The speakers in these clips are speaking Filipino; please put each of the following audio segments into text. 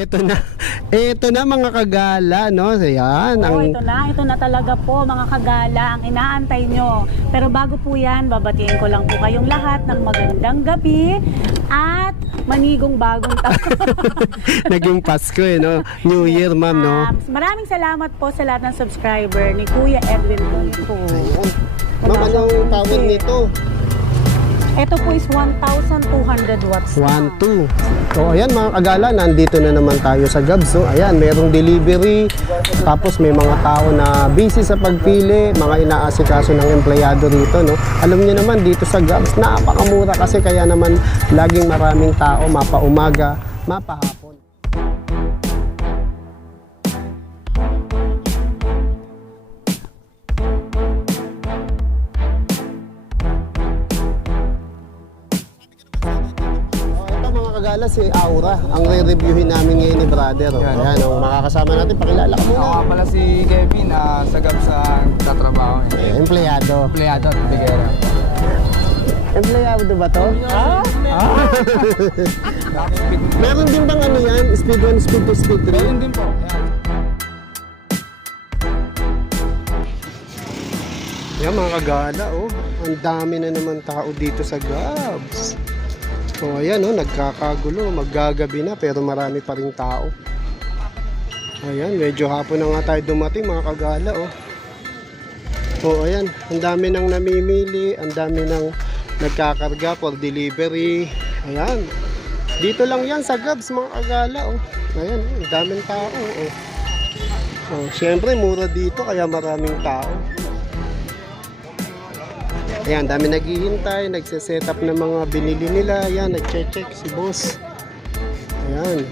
Eto na. Eto na mga kagala, no? Ayan. Ito na talaga po mga kagala ang inaantay nyo. Pero bago po yan, babatiin ko lang po kayong lahat ng magandang gabi at manigong bagong taon. Naging Pasko no? New Year, ma'am, no? Maraming salamat po sa lahat ng subscriber ni Kuya Edwin Bonito. Ma'am, anong power nito? Ito po is 1,200 watts. 1,2. So, ayan mga kagala, nandito na naman tayo sa Gabs. So, ayan, merong delivery. Tapos may mga tao na busy sa pagpili, mga inaasikaso ng empleyado rito, no? Alam niyo naman, dito sa Gabs, napakamura kasi kaya naman laging maraming tao, mapaumaga, mapahapon. Kagala si Aura, ang re-reviewin namin ngayon ni brother. Ayan, ang makakasama natin, pakilala ka muna. Ako nga pala si Kevin, sagap sa tatrabaho. Empleyado. Empleyado at bigera. Empleyado ba to? Meron din bang ano yan? Speed 1, speed 2, speed 3? Meron din po. Yan mga kagala, oh. Ang dami na naman tao dito sa Gabs. So ayan, oh, nagkakagulo, maggagabi na pero marami pa ring tao. Ayan, medyo hapon na nga tayo dumating mga kagala, oh. So ayan, ang dami nang namimili, ang dami nang nagkakarga for delivery. Ayan, dito lang yan sa Gabs mga kagala, oh. Ayan, oh, ang daming tao, oh. Oh, syempre mura dito kaya maraming tao. Ayan, dami naghihintay, nagse-set up ng mga binili nila. Ayan, nag-check si boss. Ayan.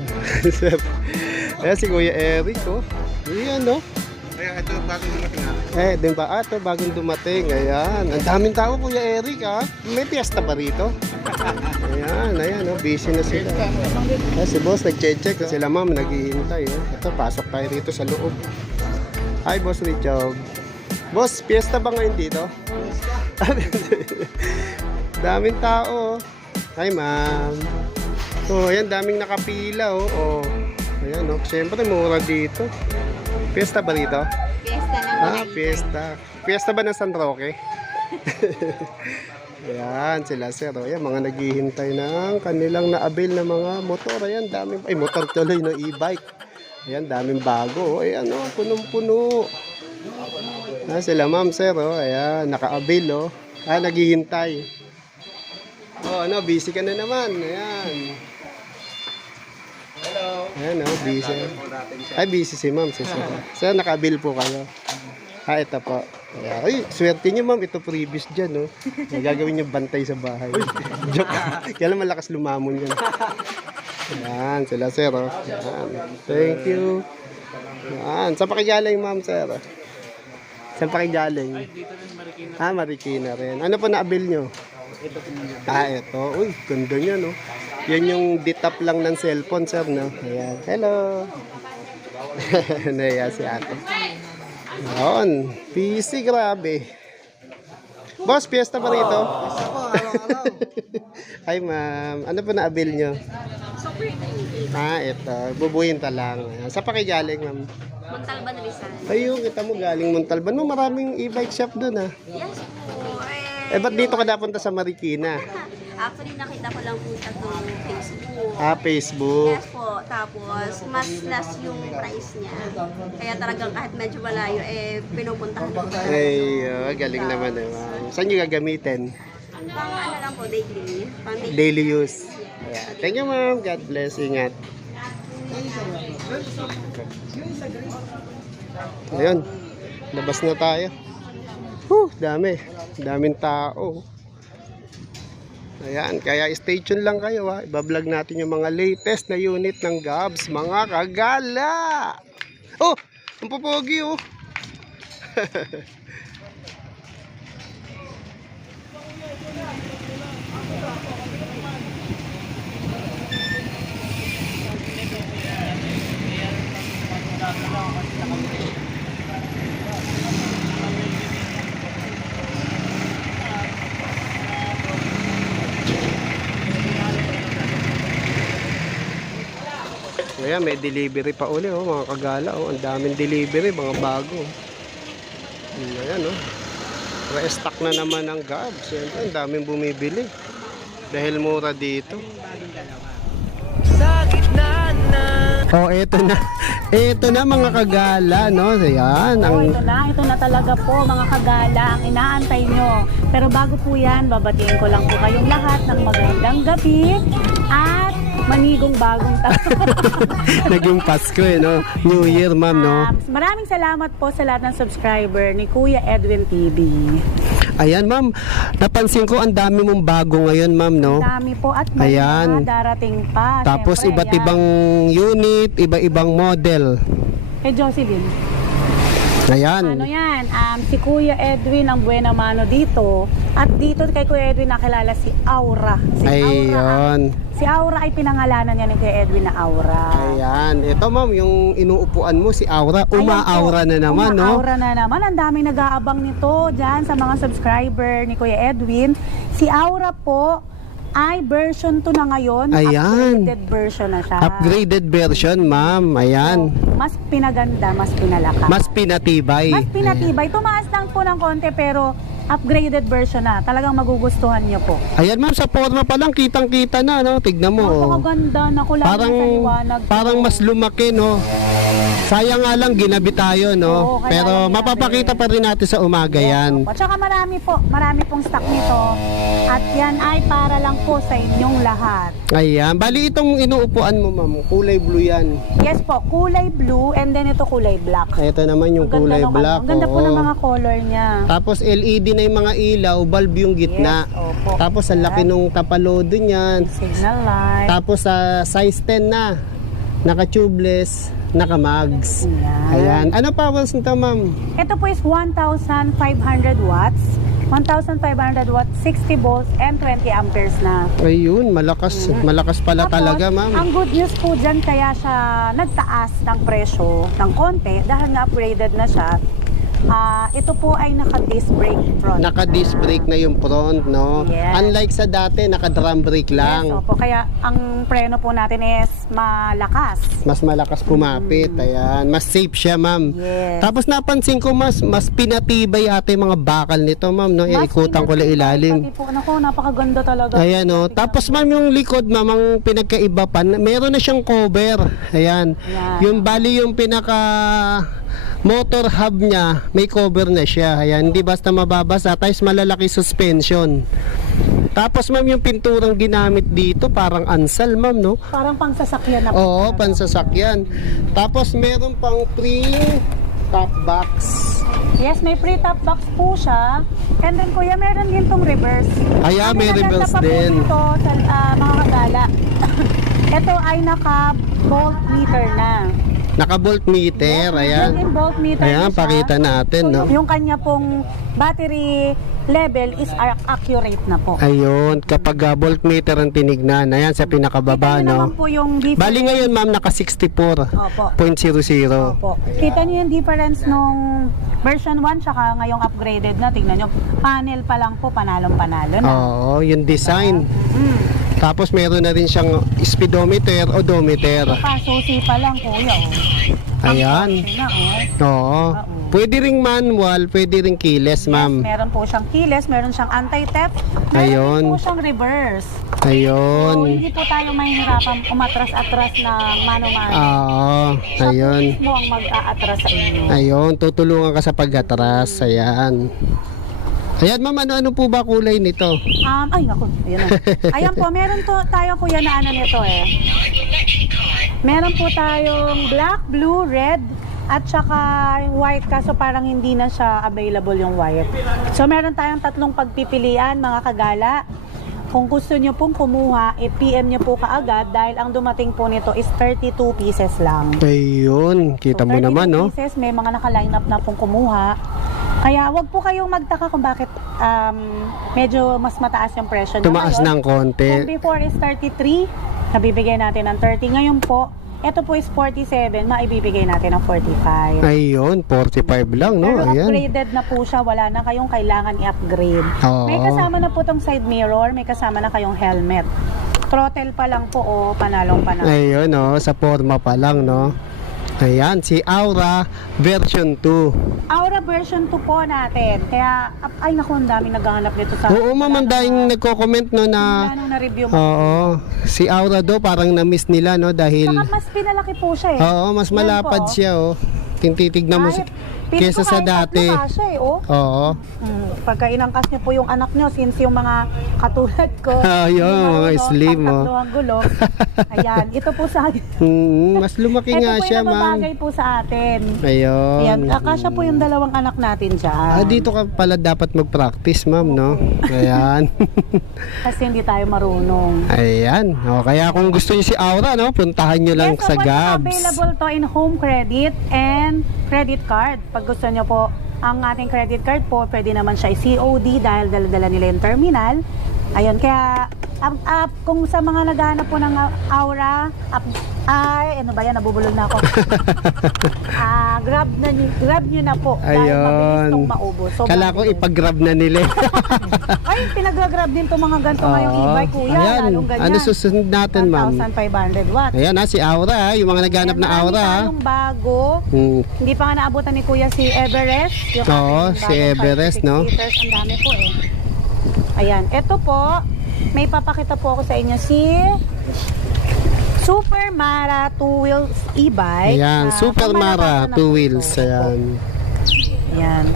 Ayan si Kuya Eric, oh. Ayan, no? Kaya ito bagong dumating ha? Din ba? Ito bagong dumating. Ayan. Ang daming tao, Kuya Eric, ha? May piyesta ba rito? Ayan, oh. Busy na sila. Ayan, si boss nag-check. Sila ma'am, naghihintay, oh. Ito, pasok tayo rito sa loob. Hi, Boss Richard. Boss, piyesta ba ngayon dito? Daming tao. Hi ma'am. So ayan, daming nakapila, oh. Ayan, oh. Siyempre mura dito. Fiesta ba dito? Fiesta naman. Fiesta. Fiesta ba ng San Roque? Ayan, sila sir, oh. Ayan, mga naghihintay ng kanilang na-avail na mga motor. Ayan, daming, ay motor tuloy, no, e-bike. Ayan, daming bago. Ayan, oh, punong-puno. Sila ma'am sir, oh. Ayan, naka-avail, oh. Naghihintay. Oh, ano, busy ka na naman. Ayan. Hello. Ayan, oh, busy. Ay, busy si ma'am. Sir, naka-avail po kayo. Ito po. Ayan. Ay, swerte niyo ma'am. Ito previous dyan, oh. Gagawin niyo bantay sa bahay. Joke. Kaya lang malakas lumamon yan. Ayan, sila sir, oh. Ayan. Thank you. Ayan. Saan pa kayaling ma'am sir? Saan pa kayo galing? Marikina rin. Ano po na-avail nyo? Ito. Uy, ganda nyo, no? Yan yung ditap lang ng cellphone, sir, no? Ayan. Hello! Naya si ate. Ayan. PC, grabe. Boss, piyesta pa rito? Piyesta po, araw-araw. Hi, ma'am. Ano po na-avail nyo? Ito. Bubuhin ta lang. Saan pa kayo galing, ma'am? Montalban Rizal. Ayun, kita mo galing Montalban. No, maraming e-bike shop doon, ah. Yes po. Ba't dito ka napunta sa Marikina? Actually, nakita ko lang po siya through Facebook. Facebook. Yes po. Tapos, mas less yung price niya. Kaya talagang kahit medyo malayo, pinupuntahan ko. Ay, galing naman, eh, ma'am. Saan nyo gagamitin? Pang ano lang po, daily. Pang daily. Daily use. Ayan. Thank you, ma'am. God bless. Ingat. Ayun. Labas na tayo. Dami. Daming tao. Ayan. Kaya stay tuned lang kayo, ha. Ibablog natin yung mga latest na unit ng Gabs, mga kagala. Oh! Ang pupogi, oh. Ayan, may delivery pa uli, oh, mga kagala. Oh, ang daming delivery, mga bago. Ayan, oh. Restock na naman ng Gab. Siyempre, ang daming bumibili. Dahil mura dito. Oh, eto na. Eto na mga kagala, no? Ayan. Ito na talaga po mga kagala ang inaantay nyo. Pero bago po yan, babatiin ko lang po kayong lahat ng magandang gabi at manigong bagong taon. Naging Pasko, no? New Year, ma'am, no? Maraming salamat po sa lahat ng subscriber ni Kuya Edwin TV. Ayan, ma'am. Napansin ko ang dami mong bago ngayon, ma'am, no? Ang dami po at may Ayan. mga darating pa. Tapos Siyempre, iba't ayan. ibang unit, iba-ibang model. Kay Jocelyn. Ayan. Ano yan? Si Kuya Edwin ang buena mano dito. At dito kay Kuya Edwin nakilala si Aura. Ayun. Si Aura ay pinangalanan niya ni Kuya Edwin na Aura. Ayan. Ito, ma'am, yung inuupuan mo, si Aura. Uma-aura na naman, no? Uma-aura na naman. Ang daming nag-aabang nito dyan sa mga subscriber ni Kuya Edwin. Si Aura po ay version 2 na ngayon. Ayan. Upgraded version na siya. Upgraded version, ma'am. Ayan. Mas pinaganda, mas pinalakas. Mas pinatibay. Mas pinatibay. Tumaas lang po ng konti pero upgraded version na. Talagang magugustuhan niyo po. Ayan, ma'am, sa forma pa lang, kitang-kita na, no? Tignan mo, oh. Napakaganda. Naku, lalo Parang, na sa liwanag. parang mas lumaki, no? Sayang nga lang, ginabi tayo, no? Oo, kaya Pero lang mapapakita pa rin natin sa umaga yan. At saka marami pong stock nito. At yan ay para lang po sa inyong lahat. Ayan. Bali, itong inuupuan mo, ma'am, kulay blue yan. Yes po, kulay blue and then ito kulay black. Ito naman yung Ang ganda kulay nung black. Ang ganda po oo. ng mga color niya. Tapos LED na yung mga ilaw, bulb yung gitna. Yes, opo. Tapos ang laki nung tapalodo niyan. Signal light. Tapos sa size 10 na. Naka-tubeless, naka-mags. Ayan. Ano powers nito, ma'am? Ito po is 1,500 watts. 1,500 watts, 60 volts, and 20 amperes na. Ayun, malakas. Malakas pala Tapos, talaga, ma'am. ang good news po dyan, kaya siya nagtaas ng presyo ng konti dahil nga upgraded na siya. Ito po ay naka-disc brake front. Naka-disc brake na yung front, no? Yes. Unlike sa dati, naka-drum brake lang. Yes, opo. Kaya ang preno po natin is malakas. Mas malakas kumapit, ayan. Mas safe siya, ma'am. Yes. Tapos napansin ko, mas pinatibay ata yung mga bakal nito, ma'am, no? Ikutan ko lang ilalim. Pati po, naku, napakaganda talaga. Ayan, no? Tapos, ma'am, yung likod, ma'am, ang pinagkaiba pa, meron na siyang cover. Ayan. Yan. Yung bali yung pinaka motor hub niya, may cover na siya. Ayan, hindi basta mababasa. Tapos malalaki suspension. Tapos, ma'am, yung pinturang ginamit dito, parang ansal, ma'am, no? Parang pang sasakyan na po. Oo, pansasakyan. Tapos meron pang free top box. Yes, may free top box po siya. And then kuya, meron din tong reverse. Ayan, may Ang reverse maganda pa din. po dito sa mga kagala. Ito ay naka-voltmeter na. Naka-voltmeter, ayan. Built-in voltmeter Ayan, na siya. pakita natin, no? Yung kanya pong battery level is accurate na po. Ayun, kapag voltmeter ang tinignan, ayan sa pinakababa, Kita niyo naman no? po yung difference. Bali ngayon, ma'am, naka 64.00. Opo. Kita niyo yung difference nung version 1 tsaka ngayong upgraded na. Tingnan niyo, panel pa lang po, panalong-panalo na. Oo, yung design. Mm. Tapos meron na rin siyang speedometer, odometer. Susi pa lang, kuya. Oh. Ayan. Ang konti na, Oo. Pwede ring manual, pwede ring keyless, ma'am. Meron po siyang keyless, meron siyang anti-theft, meron Ayun. din po siyang reverse. So, Ayun. hindi po tayo mahihirapan umatras-atras ng mano-mano. Oo, Siya po ayun. mismo ang mag-aatras sa inyo. Ayun, tutulungan ka sa pag-atras. Ayan. Ayan, ma'am, ano po ba kulay nito? Ay, naku, ayan na. Ayan po, meron po tayo kuya na ano nito eh. Meron po tayong black, blue, red, at saka white, kaso parang hindi na siya available yung white. So meron tayong tatlong pagpipilian mga kagala. Kung gusto nyo pong kumuha, PM nyo po kaagad dahil ang dumating po nito is 32 pieces lang. Ayun, kita mo 32 naman, no? pieces, may mga naka-line up na pong kumuha. Kaya wag po kayong magtaka kung bakit medyo mas mataas yung presyo. Tumaas ng Kung konti. before is 33, nabibigay natin ng 30. Ngayon po, ito po is 47, maibibigay natin ng 45. Ayun, 45 lang, no? Pero Ayan. upgraded na po siya, wala na kayong kailangan i-upgrade. Oo. May kasama na po tong side mirror, may kasama na kayong helmet. Throttle pa lang po, oh, panalong panalo. Ayun, oh, sa forma pa lang, no? Ayan, si Aura version 2. Aura version 2 po natin. Kaya, ay naku, ang daming naghahanap nito sa... Oo, ma'am, ang daming nagko-comment, no, na... Wala nung na-review mo. Oo, si Aura do, parang na-miss nila, no, dahil... Saka mas pinalaki po siya eh. Oo, mas Yan malapad po, oh. siya, oh. Titignan mo, Pilit kesa ko sa kahit dati. tatlo kasya eh, oh. Oo. Pagka inangkas niyo po yung anak niyo, since yung mga katulad ko, Ayun, hindi mga marunong, slim, oh. tatlo ang gulo. Ayan, ito po sa atin. Mas lumaki Ito nga po siya, yung ma'am. nababagay po sa atin. Ayun. Ayan, akasya po yung dalawang anak natin dyan. Dito ka pala dapat mag-practice, ma'am, no? Ayan. Kasi hindi tayo marunong. Ayan. O, kaya kung gusto niyo si Aura, no, puntahan niyo lang Yes, sa so Gabs. available to in home credit and credit card. Pag gusto niyo po ang ating credit card po, pwede naman siya COD dahil dala-dala nila yung terminal. Ayun, kaya kung sa mga naghahanap po ng Aura, ay, ano ba yan, nabubulol na ako. Grab nyo na po dahil mabilis Ayun. itong maubos. So, Kala ko ipag-grab na nila. ay, pinag-grab din itong mga ganito ngayong Oo. e-bike, kuya. Ayan. Lalong ganyan. Ano susunod natin, ma'am? 1,500 watts. Ayan, si Aura, yung mga naghanap na Marami Aura. tayong bago. Hindi pa nga naabutan ni Kuya si Everest. Yung Oo, ating si bagong Everest, 56 no? liters. Ang dami po eh. Ayan, ito po, may papakita po ako sa inyo si Super Mara 2 wheels e-bike. Ayan, Super Mara 2 wheels. Ayan. Ayan.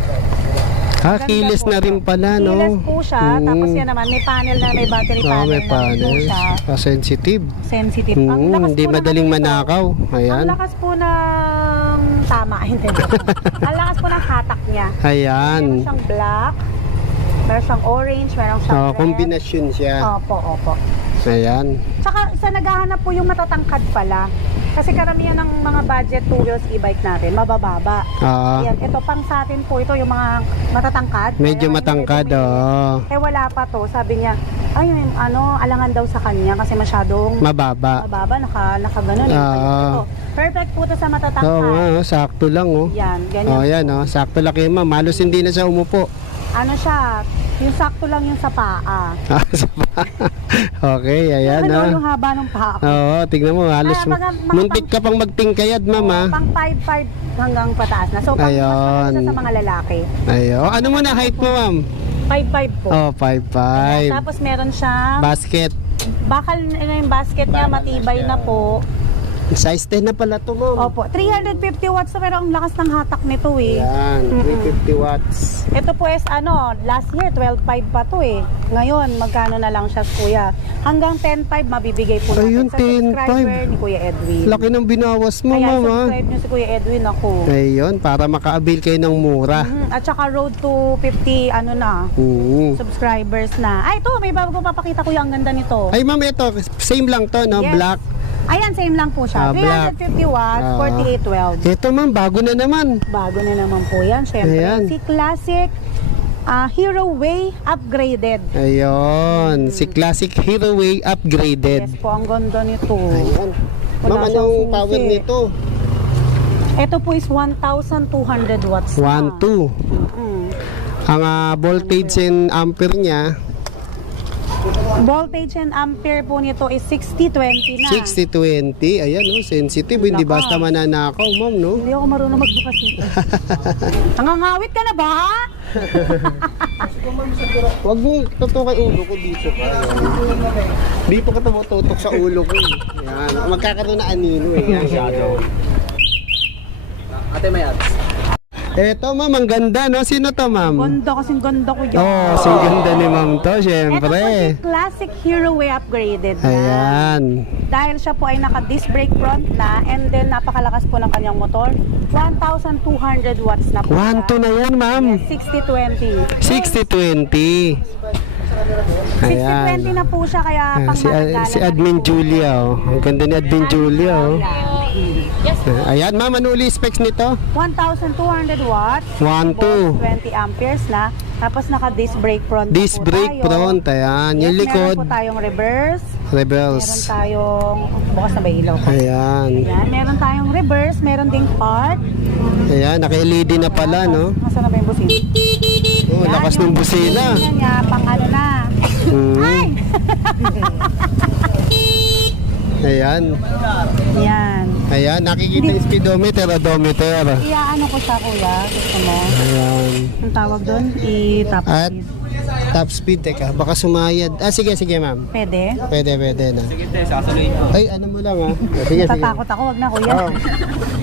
Keyless na rin pala, no? Keyless po siya. Tapos yan naman, may panel na, may battery Oo, panel may na rin po panel. siya. Sensitive. Sensitive. Ang lakas Hindi po naman madaling nito. manakaw. Ayan. Ang lakas po ng... Tama, hindi. Ang lakas po ng hatak niya. Ayan. Meron siyang black, meron siyang orange, meron siyang red. Kombinasyon siya. Opo. Ayan. Tsaka sa naghahanap po yung matatangkad pala. Kasi karamihan ng mga budget 2 wheels e-bike natin, mabababa. Ayan, ito pang sa atin po ito, yung mga matatangkad. Medyo Kaya matangkad, medyo may- oo. Eh wala pa to, sabi niya, ay alangan daw sa kanya kasi masyadong Mababa. mababa, nakaganon. Oo. Perfect po to sa matatangkad. Oo nga, sakto lang, oh. Yan, ganyan. Oh, yan, oh. Sakto laki, ma'am. Halos hindi na siya umupo. Ano siya, yung sakto lang yung sa paa. Okay, ayan, Ano oh. yung haba ng paa ko. Oo, tignan mo, halos muntik ka pang magtingkayad, ma'am, ha? Pang 5'5 hanggang pataas na. So, pang mas maganda sa mga lalaki. Ayun. Ano mo na height mo, ma'am? 5'5 po. Oh, 5'5". Tapos meron siyang Basket. bakal na yung basket niya, matibay na po. Size 10 na pala to, ma'am. Opo, 350 watts na, pero ang lakas ng hatak nito eh. Yan, 350 watts. Ito po is last year 12.5 pa to eh. Ngayon, magkano na lang siya, kuya? Hanggang 10.5 mabibigay po natin Ayun, sa subscriber 10.5. ni Kuya Edwin. Laki ng binawas mo, Kaya ma'am, ha? subscribe nyo si Kuya Edwin ako. Ayun, para maka-avail kayo ng mura. At saka road to 50 subscribers na. Ay, ito, may bago papakita ko yung ang ganda nito. Ay, ma'am, ito, same lang to, no? Yes. Black. Ayan, same lang po siya. Black. 350 watts, 4812. Ito, ma'am, bago na naman. Bago na naman po yan, syempre. Ayan. Si Classic Hero Way upgraded. Ayun, si Classic Hero Way upgraded. Yes po, ang ganda nito. Ayun. Wala Ma'am, siyang anong susi. power nito? Ito po is 1,200 watts na. 1.2. Ang voltage and ampere niya, Voltage and ampere po nito is 60-20 na. 60-20. Ayan, oh, sensitive. Hindi Lakas. basta mananakaw, ma'am, no? Hindi ako marunong magbukas nito. Nangangawit ka na ba? Huwag mong tutukan ulo ko dito ka. Dito ka tumututok sa ulo ko. Yan. Magkakaroon na anino eh. Yan. Ate may ads. Eto, ma'am, ang ganda, no? Sino to, ma'am? Ganda kasing ganda ko yan. Oh, sing ganda ni ma'am to, Ito po si syempre. Classic Hero Way upgraded na. Ayan. Dahil siya po ay naka-disc brake front na and then napakalakas po ng kanyang motor. 1,200 watts na po. 1.2 na yan, ma'am. 60-20. 60-20. Ayan. 60-20 na po siya kaya pang Si Admin Julia, oh. Ang ganda ni Admin Julia, oh. Ayan, ma'am, ano uli specs nito? 1,200 watts. 1.2. 20 amperes na. Tapos naka-disc brake front na Disc po brake tayo. front, ayan. Yung likod, Meron po tayong reverse. Meron rebels. tayong bukas na ba ilaw ko? Ayan. Ayan, meron tayong reverse, meron ding park. Ayan, naka-LED na pala, no? Nasaan na ba yung busina? Oh, lakas ng busina. Busina niya, pang ano na. Hmm. Ay! Ayan. Yan. Ayan, nakikita yung speedometer, odometer. Iaano ko siya, kuya? Gusto mo? Ayan. Ang tawag doon? I-top At speed. top speed, teka, baka sumayad. Sige, ma'am. Pwede? Pwede na. Sige, te, sasaloyin ko. Ay, ano mo lang ha. Sige. Tatakot ako, wag na kuya. Oh.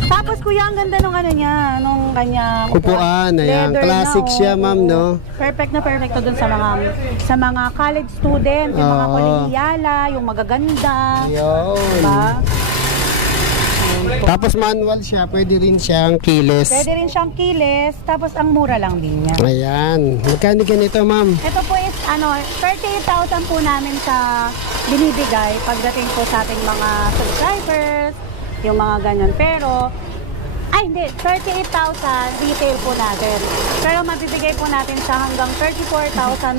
Tapos kuya, ang ganda nung ano niya, nung kanyang Upuan, ayan. leather Classic na, siya, oo. ma'am, no? Perfect na perfect to dun sa mga college student, yung mga Oo. kolehiyala, yung magaganda. Ayun. Diba? Tapos manual siya, pwede rin siyang keyless. Pwede rin siyang keyless, tapos ang mura lang din niya. Ayan. Magkano ganito, ma'am? Ito po is 38,000 po namin sa binibigay pagdating po sa ating mga subscribers, yung mga ganyan. Pero, hindi, 38,000 retail po natin. Pero mabibigay po natin siya hanggang 34,000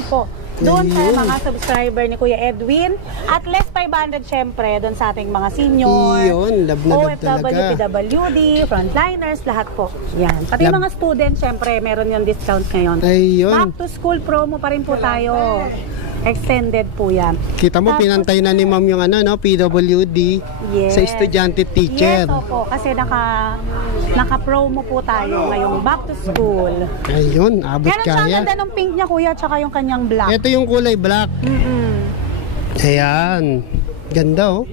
po. Doon sa Ayun. mga subscriber ni Kuya Edwin. At less 500 syempre doon sa ating mga senior. Iyon, love na love OFW, talaga. PWD, frontliners, lahat po. Yan. Pati Lab- mga students, syempre, meron yung discount ngayon. Ayun. Back to school promo pa rin po tayo. Extended po yan. Kita mo, Tapos- pinantay na ni ma'am yung PWD Yes. sa estudyante teacher. Yes, opo. Kasi naka-promo po tayo ngayong back to school. Ayun, abot Meron siya, ang kaya. ganda ng pink niya, kuya, tsaka yung kanyang black. Ito yung kulay black. Mm-mm. Ayan. Ganda oh.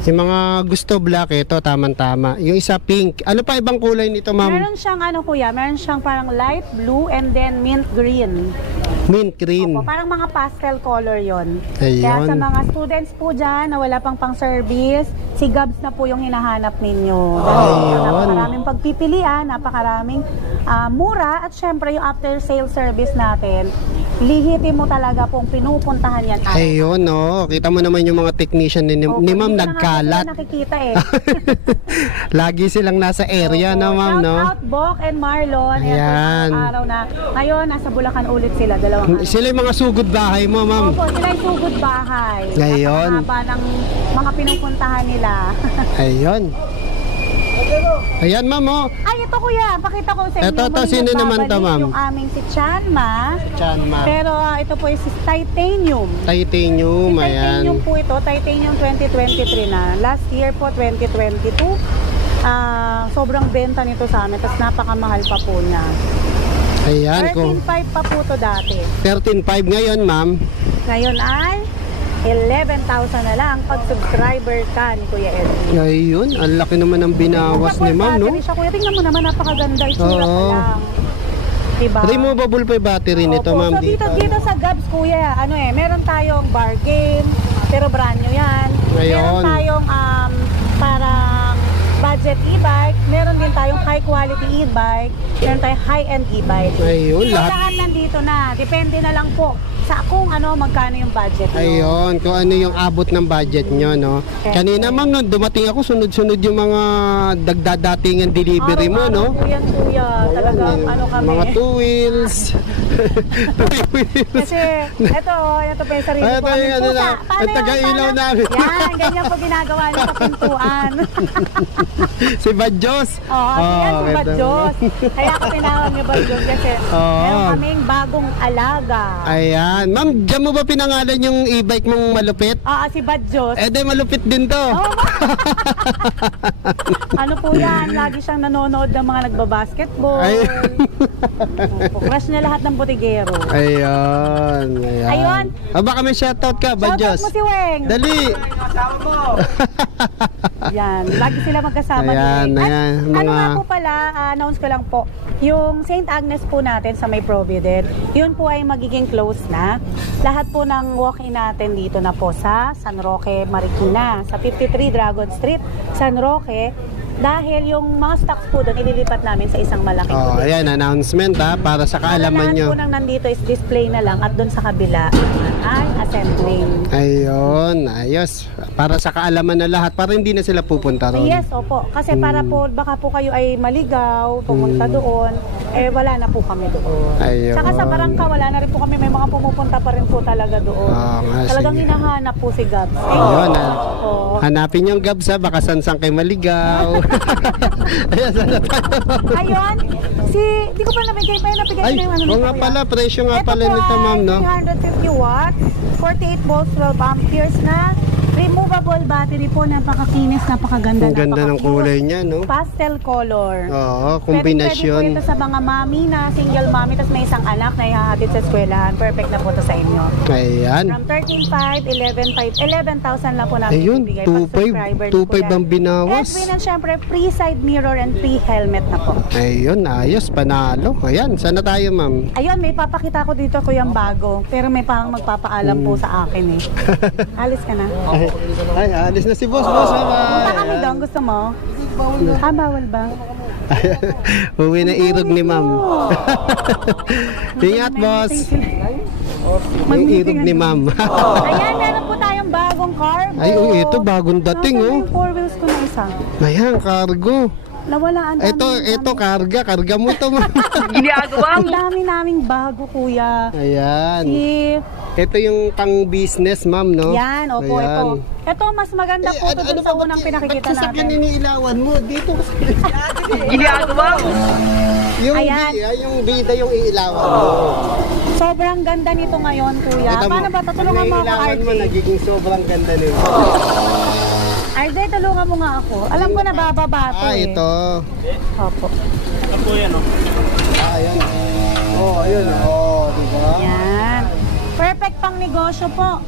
Yung mga gusto black, ito tamang-tama. Yung isa pink. Ano pa ibang kulay nito, ma'am? Meron siyang kuya, meron siyang parang light blue and then mint green. Mint green. Opo, parang mga pastel color yon. Ayun. Kaya sa mga students po dyan na wala pang pang-service, si Gabs na po yung hinahanap ninyo. Dahil napakaraming pagpipilian, napakaraming mura, at syempre yung after sale service natin, lihitin mo talaga pong pinupuntahan yan. Ayun, no. Kita mo naman yung mga technician ni Opo, ma'am hindi ko na nga nagkalat. po nakikita eh. Lagi silang nasa area na, ma'am, no? Shout out Bok and Marlon. Ayan. Ito araw na. Ngayon, nasa Bulacan ulit sila. Dalawang araw. Sila yung mga sugod bahay mo, ma'am. Opo, sila yung sugod bahay. Ngayon. Napakahaba ng mga pinupuntahan nila. Ayun. Ayan, ma'am, oh. Ay, ito kuya, pakita ko sa inyo. Ito, Muling sino naman to, nagbabalik ma'am? Yung aming si Chanma. Chanma. Pero ito po is titanium. Titanium, ayan. Titanium po ito, titanium 2023 na. Last year po, 2022. Sobrang benta nito sa amin, tapos napakamahal pa po niya. Ayan, ko. 13.5 pa po to dati. 13.5 ngayon, ma'am. Ngayon ay 11,000 na lang pag subscriber ka ni Kuya Edwin. Ayun, ang laki naman ng binawas ni ma'am, no? Siya, kuya, tingnan mo naman, napakaganda. Itsura pa Oo. lang. Diba? Removable pa yung battery nito, Opo. ma'am, So dito sa Gabs, kuya, meron tayong bar game, pero brand new yan. Ngayon. Meron tayong parang budget e-bike, meron din tayong high quality e-bike, meron tayong high-end e-bike. Ayun, lahat. Lahat nandito na. Depende na lang po sa kung magkano yung budget nyo. Ayun, kung ano yung abot ng budget nyo, no? Okay. Kanina, ma'am, nung dumating ako, sunod-sunod yung mga dagdadatingan delivery mo, no? Araw-araw po yan, kuya. Talagang kami. Mga two wheels. Three wheels. Kasi, ito po yung sarili Ay, ko. ito yung ano na, ang taga-ilaw namin. Yan, ganyan po ginagawa niya sa pintuan. Si Badjos. Oo, yan si Badjos. Kaya ako tinawag ni Badjos kasi meron kaming bagong alaga. Ayan. Ma'am, dyan mo ba pinangalan yung e-bike mong malupit? Oo, si Badjos. Eh, di malupit din to. Ano po yan? Lagi siyang nanonood ng mga nagbabasketball. Ay. Opo, crush niya lahat ng butigero. Ayun. Ayun. Baka may shoutout ka, Badjos. Shoutout mo si Weng. Dali. Yan, lagi sila magkasama Ayan, ni Weng. ayan, At ano mga- nga po pala, announce ko lang po, yung St. Agnes po natin sa May Provident, yun po ay magiging close na. Lahat po ng walk-in natin dito na po sa San Roque, Marikina, sa 53 Dragon Street, San Roque, dahil yung mga stocks po doon, ililipat namin sa isang malaking Oh, bodega. ayan, announcement ha, para sa kaalaman Lahat nyo. po nang nandito is display na lang, at doon sa kabila ay assembling. Ayun, ayos. Para sa kaalaman na lahat, para hindi na sila pupunta ron. Yes, opo. Kasi para po, baka po kayo ay maligaw, pumunta doon, wala na po kami doon. Ayun. Saka sa Barangka, wala na rin po kami, may mga pumupunta pa rin po talaga doon. Nga, Talagang sige. hinahanap po si Gabs. Ayun, Oo. hanapin yung Gabs ha, baka sansang kay maligaw. Ayan, sana tayo. Ayun, di ko pa nabigay pa yun, nabigay Ay, ko na yung ano oo nito, nga kuya. pala, presyo nga Ito pala po nito, ay ma'am, no? 350 watts, 48 volts, 12 amperes na, Removable battery po, napakakinis, napakaganda. Ang ganda ng napaka-cute. kulay niya, no? Pastel color. Oo, Pwede po kombinasyon. ito sa mga mami na single mommy tapos may isang anak na ihahatid sa eskwelahan. Perfect na po ito sa inyo. Ayan. From 13,500, 11,000 lang po namin Ayun, ibibigay. 2.5 ang binawas. Edwin, and syempre, free side mirror and free helmet na po. Ayun, ayos, panalo. Ayan, saan na tayo, ma'am? Ayun, may papakita ko dito kuyang bago. Pero may pang magpapaalam po sa akin eh. Alis ka na. Ay, alis na si boss, boss. Punta kami Bye-bye. doon, gusto mo? Bawal ba? Uwi na irog ni ma'am. Ingat, boss. Yung irog ni ma'am. Ayan, meron po tayong bagong cargo. Ay, ito, bagong dating, Nasaan oh. yung four wheels ko na isa? Ayan, cargo. Nawalaan namin. Ito, karga mo to, ma'am. Ang dami naming bago, kuya. Ayan. Si... Ito yung pang business, ma'am, no? Yan, opo, Ayan. ito. Ito, mas maganda po ito dun sa unang pinakikita Sasakyan natin. iniilawan mo dito. Ayan. Yung bida yung iilawan mo. Sobrang ganda nito ngayon, kuya. Kita mo, Paano ba? Tutulungan mo ako, iniilawan RJ. mo, nagiging sobrang ganda nito. RJ, tulungan mo nga ako. Alam ko na bababa to Ito. Opo. Ayan. Oh, ayun. Oh, diba? Yan. Perfect pang negosyo po.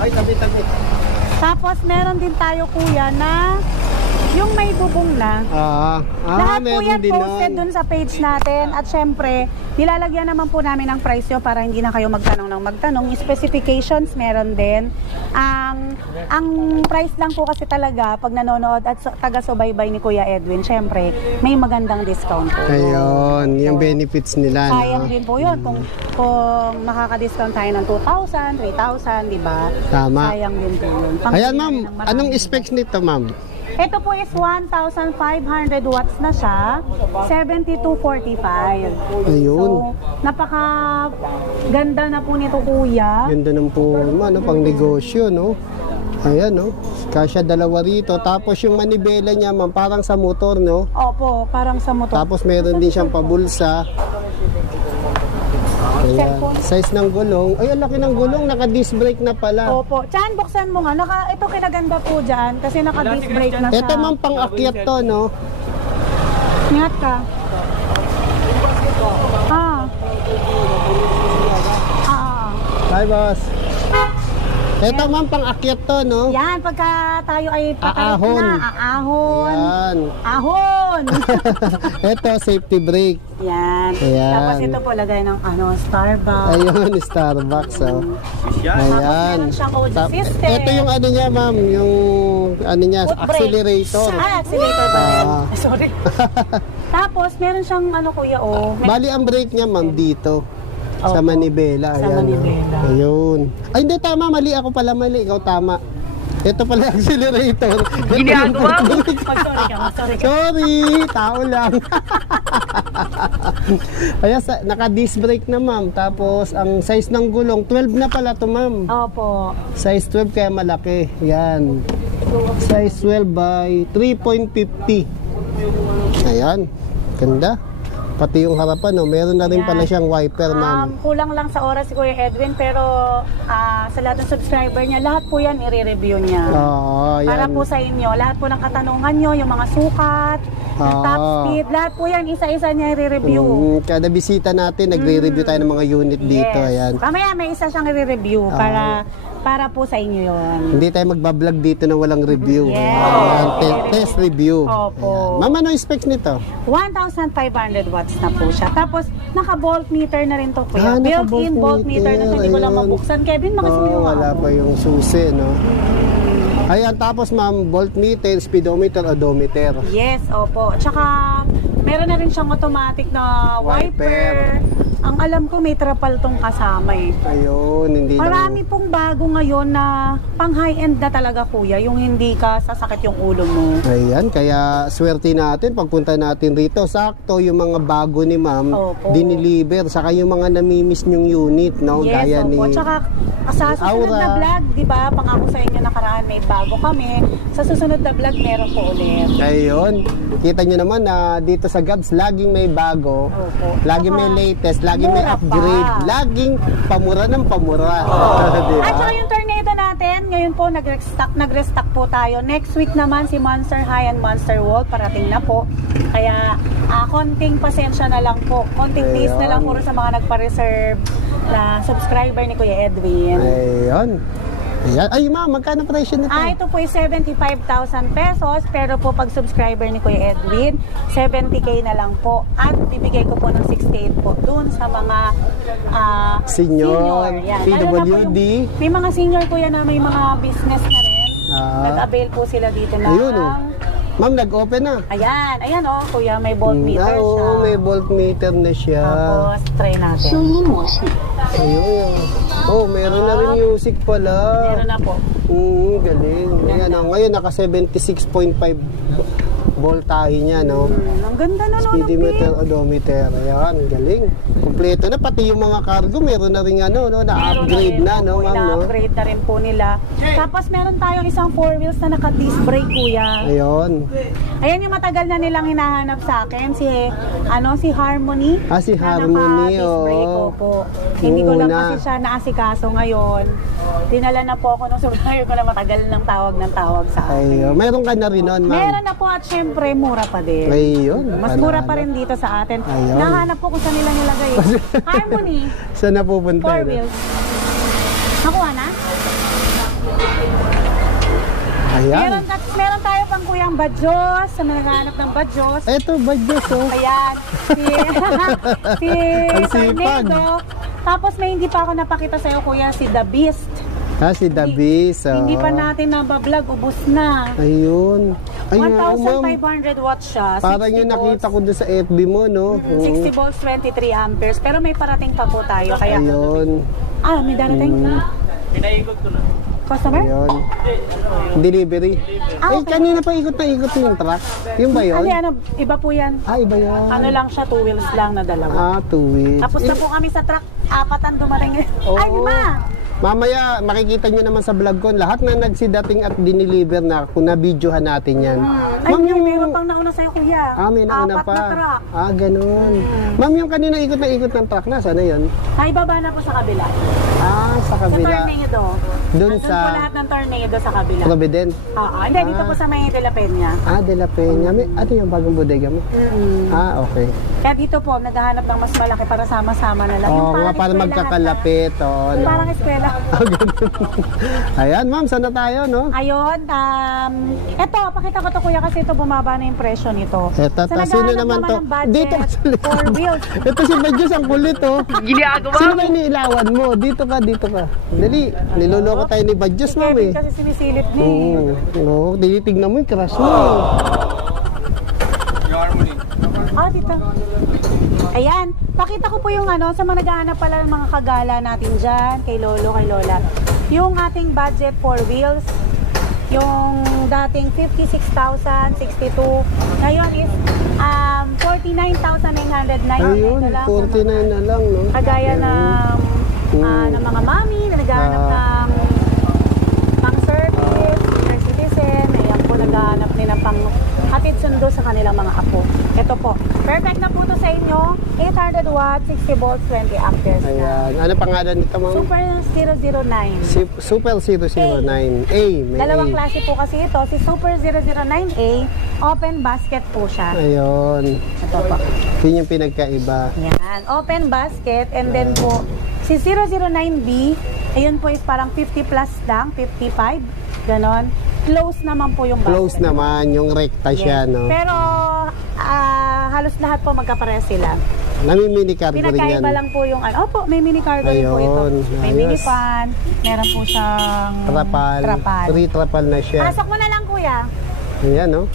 Ay, tabi. Tapos meron din tayo, kuya, na yung may bubong na. Lahat po meron yan din posted nun. dun sa page natin. At syempre, nilalagyan naman po namin ng price nyo para hindi na kayo magtanong ng magtanong. Yung specifications meron din. Ang price lang po kasi talaga pag nanonood at taga-subaybay ni Kuya Edwin, syempre, may magandang discount po. Ayun, yung benefits nila. Sayang no? din po yun kung makaka-discount tayo ng 2,000, 3,000, di ba? Tama. Sayang din po yun. Ayan, Pang- ma'am. ng maraming Anong specs nito, ma'am? Ito po is 1,500 watts na siya, 7245. Ayun. So, napaka ganda na po nito, kuya. Ganda ng forma, no? Pang negosyo, no? Ayan, no? Kasya dalawa rito. Tapos yung manibela niya, ma'am, parang sa motor, no? Opo, parang sa motor. Tapos meron din siyang pabulsa. Ayan. Cellphone. Size ng gulong. Ay, ang laki ng gulong. Naka-disc brake na pala. Opo. Chan, buksan mo nga. Ito kinaganda po dyan kasi naka-disc brake na siya. Ito, ma'am, pang-akyat to, no? Ingat ka. Hi, boss. Ito, ma'am, pang-akyat to, no? Yan, pagka tayo ay patay Aahon. na. Aahon. Ayan. Ahon. Ito, safety brake. Yan. Ayan. Tapos ito po lagay ng Starbucks. Ayun, Starbucks, oh. Ayan. meron siyang audio system. Ito yung ano niya, ma'am, yung ano niya, Foot brake. accelerator. Accelerator ba rin? Ah. Sorry. Tapos, meron siyang kuya, Bali, ang brake niya, ma'am, dito. Sa Opo. manibela. Sa Ayan. manibela. Ayun. Ay, hindi, tama. Mali. Ako pala mali. Ikaw tama. Ito pala yung accelerator. Ginagawa mo. Sorry ka. Sorry, tao lang. Ayan, naka-disc brake na, ma'am. Tapos, ang size ng gulong, 12 na pala to, ma'am. Opo. Size 12 kaya malaki. Yan. Size 12 by 3.50. Ayan. Ganda. Pati yung harapan, no? Meron na rin Yan. pala siyang wiper, ma'am. Kulang lang sa oras si Kuya Edwin, pero sa lahat ng subscriber niya, lahat po yan i-review niya. Oo, Para yan. po sa inyo, lahat po ng katanungan nyo, yung mga sukat, yung top speed, lahat po yan, isa-isa niya i-review. Kada bisita natin, nagre-review tayo ng mga unit dito. Ayan. Mamaya may isa siyang i-review para po sa inyo yon. Hindi tayo magbablog dito na walang review. Yes. Ayan, test review. Opo. Ayan. Ma'am, ano yung specs nito? 1,500 watts na po siya. Tapos, naka-volt meter na rin to kuya. Naka-volt Built-in volt meter na siya. Hindi ko lang Ayun. mabuksan. Kevin, makasuyo Oo, wala pa yung susi, no? Ayan, tapos ma'am, voltmeter, speedometer, odometer. Yes, opo. Tsaka, meron na rin siyang automatic na wiper. Ang alam ko, may trapal tong kasama eh. Ayun, hindi Marami lang. pong bago ngayon na pang high-end na talaga kuya. Yung hindi ka sasakit yung ulo mo. Ayan, kaya swerte natin, pagpunta natin rito, sakto yung mga bago ni ma'am, Opo. diniliver, saka yung mga namimiss nyong unit, no? Yes, Gaya opo. ni Tsaka sa susunod Aura. na vlog, di ba, pangako sa inyo nakaraan may bago kami. Sa susunod na vlog, meron po ulit. Ayun, kita nyo naman na dito sa Gabs, laging may bago, Opo. laging Tsaka- may latest, laging may Mura upgrade. pa. Laging pamura ng pamura. Diba? At saka yung tornado natin, ngayon po nag-restock po tayo. Next week naman si Monster High and Monster World parating na po. Kaya konting pasensya na lang po. Konting days na lang po sa mga nagpa-reserve na subscriber ni Kuya Edwin. Ayun. Ayan. Ay, ma'am, magkano presyo nito? Ito po ay 75,000 pesos, pero po pag subscriber ni Kuya Edwin, 70K na lang po. At bibigay ko po ng 68 po dun sa mga Senior, Yan. Lalo na po PWD. may mga senior kuya na may mga business na rin. Nag-avail po sila dito na. Ayun, oh. Ma'am, nag-open na. Ayan kuya, may voltmeter siya. Oo, may voltmeter na siya. Tapos, try natin. Ayun. Oh, meron na rin music pala. Meron na po. Galing. Ayan, ngayon naka 76.5 voltahe niya, no? Ang ganda na no. Speedometer, odometer. Ayan, galing. Kompleto na, pati yung mga cargo, meron na rin na-upgrade na, no, ma'am, no? Na-upgrade na rin po nila. Tapos meron tayong isang 4 wheels na naka-disc brake, kuya. Ayun. Ayan yung matagal na nilang hinahanap sa akin, si Harmony. Si na Harmony, naka-disc brake, opo. Hindi ko lang Una. kasi siya naasikaso ngayon. Dinala na po ako nung supplier ko na matagal ng tawag sa akin. Ayun. Meron ka na rin nun, ma'am. Meron na po at syempre mura pa din. Ayun. Mas mura pa rin dito sa atin. Ayun. Nahanap ko kung saan nila nilagay. Harmony, Saan na pupunta? 4 wheels. Nakuha na? Ayan. Meron tayo pang kuyang badyos, sa naghahanap ng badyos. Eto, badyos, oh. Ayan, si Ang sipag. Tornado. Tapos may hindi pa ako napakita sa'yo kuya, si The Beast. Si The Beast, oh. Hindi pa natin nabablog, ubos na. Ayun. Ayun, ma'am. 1,500 watts siya. Parang 60 yung nakita volts. ko doon sa FB mo, no? 60 volts, 23 amperes. Pero may parating pa po tayo. Kaya, Ayun. may darating. Pinaikot ko na. Customer? Ayun. Delivery. Okay. Kanina pa ikot na ikot yung truck. Yung ba yun? Iba po yan. Iba yun. Ano lang siya, 2 wheels lang na dalawa. 2 weeks. Tapos na po kami sa truck, 4 ang dumating. Ay, 5! Mamaya, makikita nyo naman sa vlog ko, lahat na nagsidating at diniliver na, kung na-videohan natin yan. Ay, meron pang nauna sa'yo, kuya. May nauna 4 pa. na truck. Ganun. Ma'am, yung kanina ikot na ikot ng truck, nasa na yun? Naibaba na po sa kabila. Sa Sa kabila. tornado. Dun Nandun sa po lahat ng tornado sa kabila. Provident. Hindi, dito po sa may De La Peña. De La Peña. Ano yung bagong bodega mo? Okay. Kaya dito po, naghahanap ng mas malaki para sama-sama na lang. Yung Para eskwelahan magkakalapit. Yung parang eskwela. Ayan, ma'am, saan na tayo, no? Ayun, eto, pakita ko to kuya kasi ito bumaba na yung presyo nito. Eto, Sa sino naghahanap naman to? ng budget, Dito ka sa likod. 4 wheels. Ito si Badyos, ang kulit, oh. Sino ba iniilawan mo? Dito ka. Dali, niloloko tayo ni Badyos, Si ma'am, Kevin eh. kasi sinisilip niya eh. Oo, tinitignan mo yung crush mo, eh. Yung Harmony. Dito. Ayan, pakita ko po yung sa mga naghahanap pala ng mga kagala natin dyan, kay Lolo, kay Lola. Yung ating budget 4 wheels, yung dating 56,000, 62, ngayon is 49,990. Ayun, 49 na lang, no? Kagaya ng mga mami na naghahanap ng pang-service, senior citizen, ayan po naghahanap din ng pang-hatid sundo sa kanilang mga apo. Ito po, perfect na po to sa inyo, 800 watts, 60 volts, 20 amperes na. Ayan, ano pangalan nito, ma'am? Super 009. Super 009. May Dalawang A. klase po kasi ito, si Super 009A, open basket po siya. Ayun. Ito po. Yun yung pinagkaiba. Yan, open basket and then po si 009B, ayun po is parang 50 plus lang, 55, ganon. Close naman po yung basket. Close naman, yung recta siya, no? Pero halos lahat po magkapareha sila. Nami-mini cargo rin yan. Pinagkaiba lang po yung opo, may mini cargo rin po ito. Ayun, May ayos. mini fan, meron po siyang Trapal. 3 trapal na siya. Pasok mo na lang kuya. Ayan, no?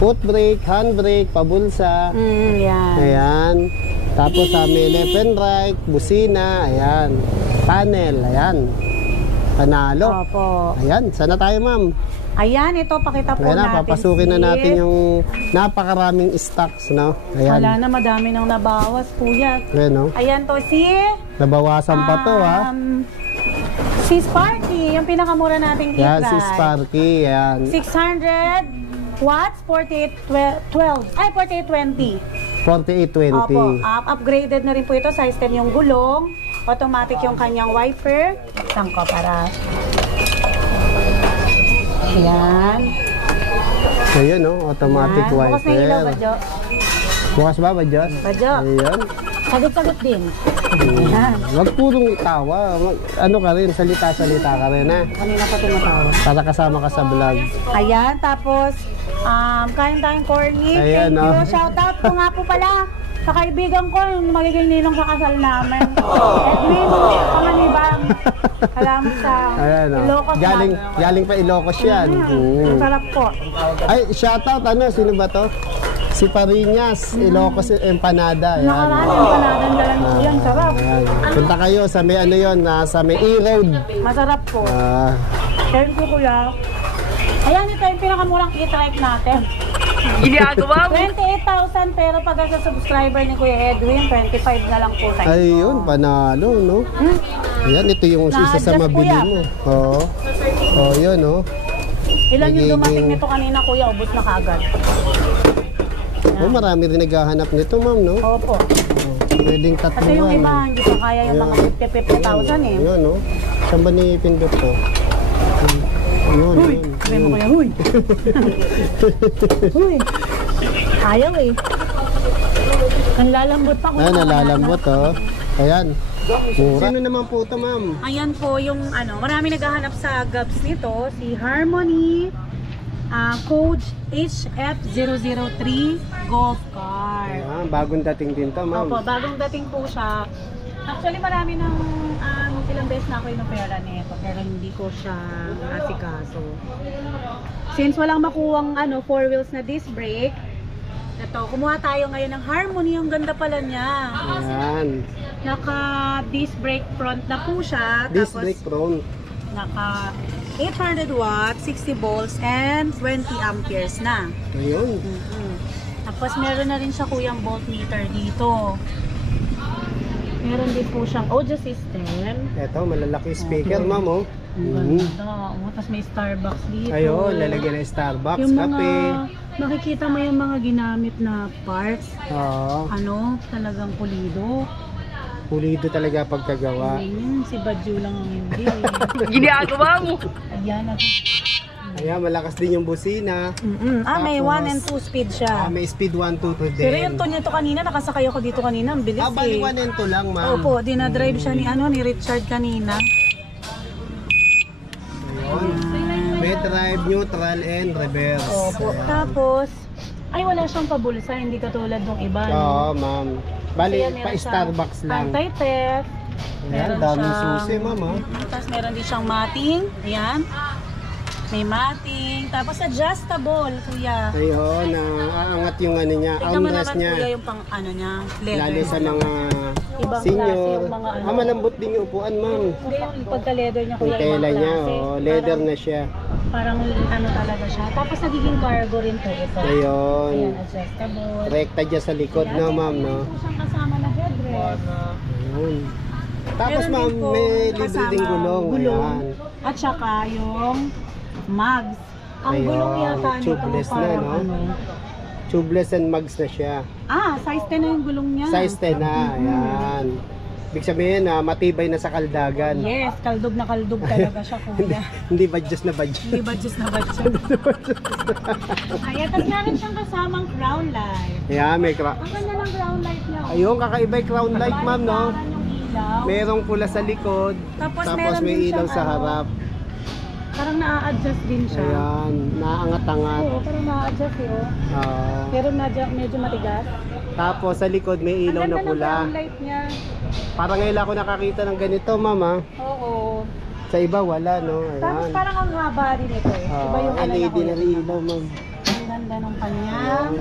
Foot brake, hand brake, pabulsa. Yan. Ayan. Tapos may left and right, busina, ayan. Panel, ayan. Panalo. Opo. Ayan, sana tayo, ma'am. Ayan, ito pakita po Ayan na, natin. papasukin na natin yung napakaraming stocks, no? Ayan. Wala na, madami nang nabawas, kuya. Ayan, no? Ayan to, si... Nabawasan pa to, ha? Si Sparky, yung pinakamura nating Yan, si e-drive. Sparky, ayan. 600 watts, 4820. 4820. Opo, upgraded na rin po ito. Size 10 yung gulong. Automatic yung kanyang wiper. Saan ko para... Ayan. Ayan, no? Automatic Ayan. Bukas na ilaw, wiper. Badyo. Bukas ba, Badyo? Badyo. Ayan. Sagot-sagot din. Ayan. Wag purong tawa. Ano ka rin, salita-salita ka rin, ha? Kanina pa tumatawa. Para kasama ka sa vlog. Ayan, tapos, kain tayong corny. Ayan, Thank you. no? Shoutout ko nga po pala sa kaibigan ko, yung magiging ninong sa kasal namin. Edwin, Panganibang. Salamat sa Ayan, no? Ilocos Galing pa Ilocos yan. Ang sarap po. Ay, shoutout, ano? Sino ba to? Si Pariñas, Ilocos Empanada. Ayan. Nakaraan yung panadang dalan po yan. Sarap. Ayan. Punta kayo sa may ano yun, sa may E-Road. Masarap po. Ah, Thank you, kuya. Ayan, ito yung pinakamurang e-trike natin. Ginagawa 28,000 pero pag sa subscriber ni Kuya Edwin, 25 na lang po sa inyo. ayun, panalo, no? Ayan, ito yung isa sa Na-adjust, mabili kuya. mo. Oo. Oh, yun, no? Ilan yung Nagiging- dumating nito kanina, kuya? Ubus na kagad. Oh, marami rin naghahanap nito, ma'am, no? Opo. Pwedeng Kasi tatlo yung iba, yan. hindi pa kaya yung mga 50,000 eh. Yun, no? Saan ba ni Pindot to? Yun, yun. Sabi mo kaya, huy! Huy! Ayaw eh. Ang lalambot pa kuya. Ayan, nalalambot, oh. Ayan. Mura. Sino naman po ito, ma'am? Ayan po yung marami naghahanap sa Gabs nito. Si Harmony, code HF003 Golf Car. Ayan, bagong dating din to, ma'am. Opo, bagong dating po siya. Actually, marami ng ilang beses na ako inopera nito, pero hindi ko siya asikaso. Since walang makuwang 4 wheels na disc brake, ito, kumuha tayo ngayon ng Harmony. Ang ganda pala niya. Ayan. Naka disc brake front na po siya. Disc Tapos, brake front. naka 800 watts, 60 volts, and 20 amperes na. Ayun. Tapos meron na rin siya kuyang voltmeter dito. Meron din po siyang audio system. Ito, malalaki speaker, ma'am, oh. Ang ganda. Tapos may Starbucks dito. Ayun, lalagyan ng Starbucks, Yung mga, kape. makikita mo yung mga ginamit na parts. Oo. Talagang pulido. Pulido talaga pagkagawa. Si Badju lang ang hindi. Ginagawa mo. Ayan. Ayan, malakas din yung busina. May Tapos, 1 and 2 speed siya. May speed 1, 2, 2 din. Pero yung to niya to kanina, nakasakay ako dito kanina, ang bilis Bali eh. 1 and 2 lang, ma'am. Opo, dinadrive siya ni Richard kanina. Ayun. May drive, neutral, and reverse. Opo. Tapos, ay wala siyang pabulsa, hindi katulad ng iba. no? Oo, ma'am. Bali, Kaya meron pa siyang Starbucks lang. Anti-theft. Ayan, Meron daming siyang- susi, ma'am, oh. Tapos meron din siyang matting. Ayan. May matting. Tapos adjustable, kuya. Ayun, aangat yung ano niya, Tingnan mo armrest naman, niya. kuya, yung pang leather. Lalo sa mga Ibang senior. klase yung mga Malambot din yung upuan, ma'am. Hindi, yung pagka-leather niya, kuya, Yung tela ibang niya, klase. oh, leather na siya. Parang talaga siya. Tapos nagiging cargo rin to ito. Ayun. Ayan, adjustable. Rekta dyan sa likod, no, ma'am, no? Meron po siyang kasama na headrest. Ayun. Tapos, Meron ma'am, din po may libre kasama ding gulong. Ayan. At saka yung mags. Ang Ayun, gulong yata nito tubeless na, parang no? Tubeless and mugs na siya. size 10 na yung gulong niya. Size 10 na, ayan. Ibig sabihin na matibay na sa kaldagan. Yes, kaldog na kaldog talaga siya, kuya. Hindi badges na badges. Hindi badges na badges. Ayan, tapos meron siyang kasamang crown light. Ayan, may Ang ganda ng crown light niya. oh. Ayun, kakaiba yung crown light, ma'am, no? Parang yung ilaw. Merong pula sa likod, Tapos tapos meron may din ilaw siyang sa ano, harap. Parang na-adjust din siya. Ayan, naangat-angat. Oo, parang na-adjust eh. Oh. Oo. Pero medyo matigas. Tapos sa likod may ilaw Ang na ganda ng pula. crown light niya. Parang ngayon ako nakakita ng ganito, mama. Oo. Sa iba wala, no? Tapos Ayan. parang ang haba din ito eh. Iba yung ano LED niya, na rin ilaw, ma'am. Ang ganda ng kanya. Ayan.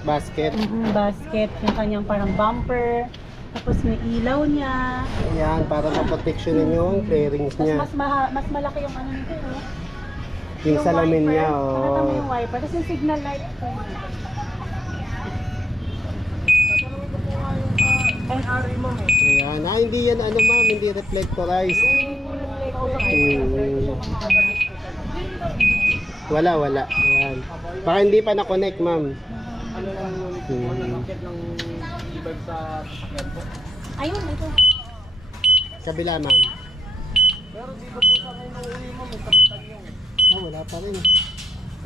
Basket. Basket, yung kanyang parang bumper. Tapos may ilaw niya. Ayan, para maproteksyonin yung fairings Tapos niya. mas malaki yung ano nito. Oh. Yung salamin wiper. niya, Nakita mo oh. yung wiper. Tapos yung signal light. Ayan. Hindi yan, ano, ma'am, hindi reflectorized. Wala. Ayan. Baka hindi pa na-connect, ma'am. Ayun, ito. Kabila, ma'am. Wala pa rin.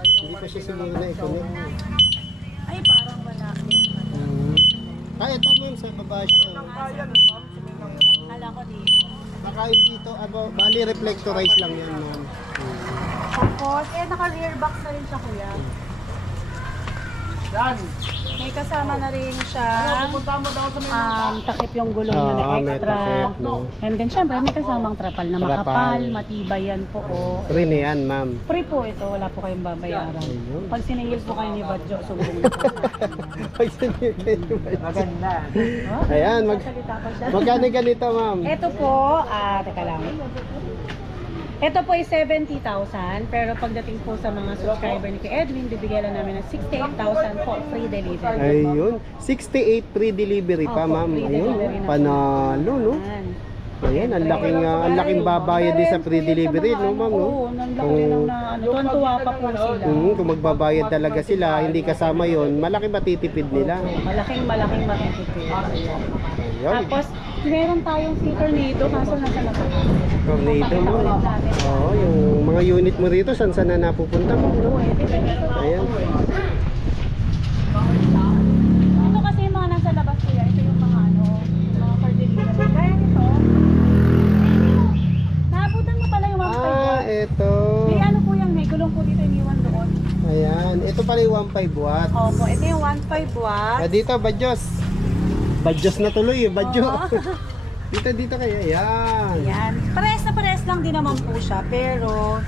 Hindi pa siya siguro na ikunin. Ay, parang wala. Ito ma'am, sa baba siya. Kala ko dito. Baka hindi ito, bali reflectorize lang yan, ma'am. Tapos, naka-rear box na rin siya, kuya. May kasama na rin siya. Takip yung gulong na may extra. takip, no? And then, syempre, may kasamang trapal na Trapal. makapal, matibay yan po. Free na yan, ma'am. Free po ito, wala po kayong babayaran. Ayun. Pag sinihil po kayo ni Badjo, sumbong na po. Maganda. Ayan, Salita pa siya. magkano ganito, ma'am? Ito po, teka lang. Ito po ay 70,000, pero pagdating po sa mga subscriber ni Kuya Edwin, bibigyan lang namin ng 68,000 po free delivery. Ayun, 68 free delivery pa, Opo, ma'am. free Ayun, delivery na po. panalo, no? Yan. Ayan, ang laking babayad din sa free delivery, no, ma'am, no? Oo, ang laki rin ng tuwan-tuwa pa po sila. Kung magbabayad talaga sila, hindi kasama yon, malaki matitipid nila. Malaking matitipid. Ayun, Tapos, meron tayong si Tornado, kaso nasa labas. tornado Papakita mo. ulit natin. Oo, yung mga unit mo rito, saan na napupunta mo, no? Ayan. Ito kasi yung mga nasa labas ko yan. Ito yung mga mga for delivery. Kaya ito, naabutan mo pala yung 1.5 eto. May po yan, may gulong po dito iniwan doon. Ayan, ito pala yung 1.5 watts. Opo, ito yung 1.5 watts. Dito, Badyos. Badyos na tuloy, Badyo. Oo. Dito kayo, ayan. Yan. Pares lang din naman po siya, pero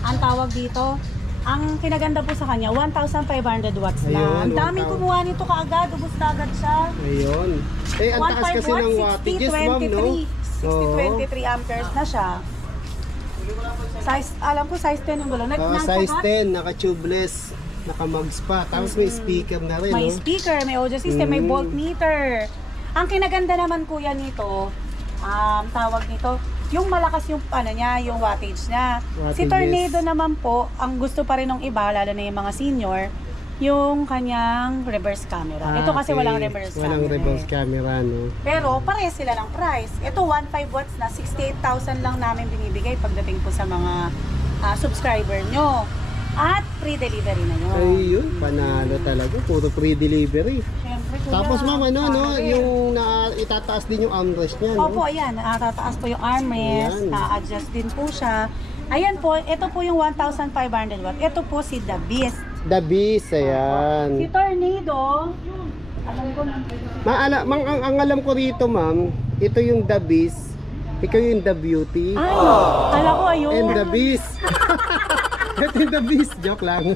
ang tawag dito, ang kinaganda po sa kanya, 1,500 watts na. Ayun, Ang daming 1,000. kumuha nito kaagad, ubos na agad siya. Ayun. Ang taas 1.5 kasi ng wattages, ma'am, no? 60-23 amperes na siya. Size, alam ko size 10 yung gulong. Size 10, naka-tubeless, naka-mugs pa. Tapos may speaker na rin, May no? speaker, may audio system, may voltmeter. Ang kinaganda naman kuya nito, tawag nito, yung malakas yung yung wattage niya. Si Wattages. Tornado naman po, ang gusto pa rin ng iba, lalo na yung mga senior, yung kanyang reverse camera. Ito kasi Okay. walang reverse camera. Walang reverse camera, no? Pero parehas sila ng price. Ito 1.5 watts na 68,000 lang namin binibigay pagdating po sa mga subscriber nyo. At free delivery na yun. Ayun, panalo talaga. Puro free delivery. Siyempre, kuya, Tapos, ma'am, no? pare. Yung itataas din yung armrest niya, no? Opo, ayan. Tataas po yung armrest. Ayan. Na-adjust din po siya. Ayan po, ito po yung 1,500 watt. Ito po si The Beast. The Beast, Si ayan. Tornado, alam ko na. Ang alam ko rito, ma'am, ito yung The Beast. Ikaw yung The Beauty. Ay, kala ko ayun. And The Beast. Ito yung The Beast. Joke lang.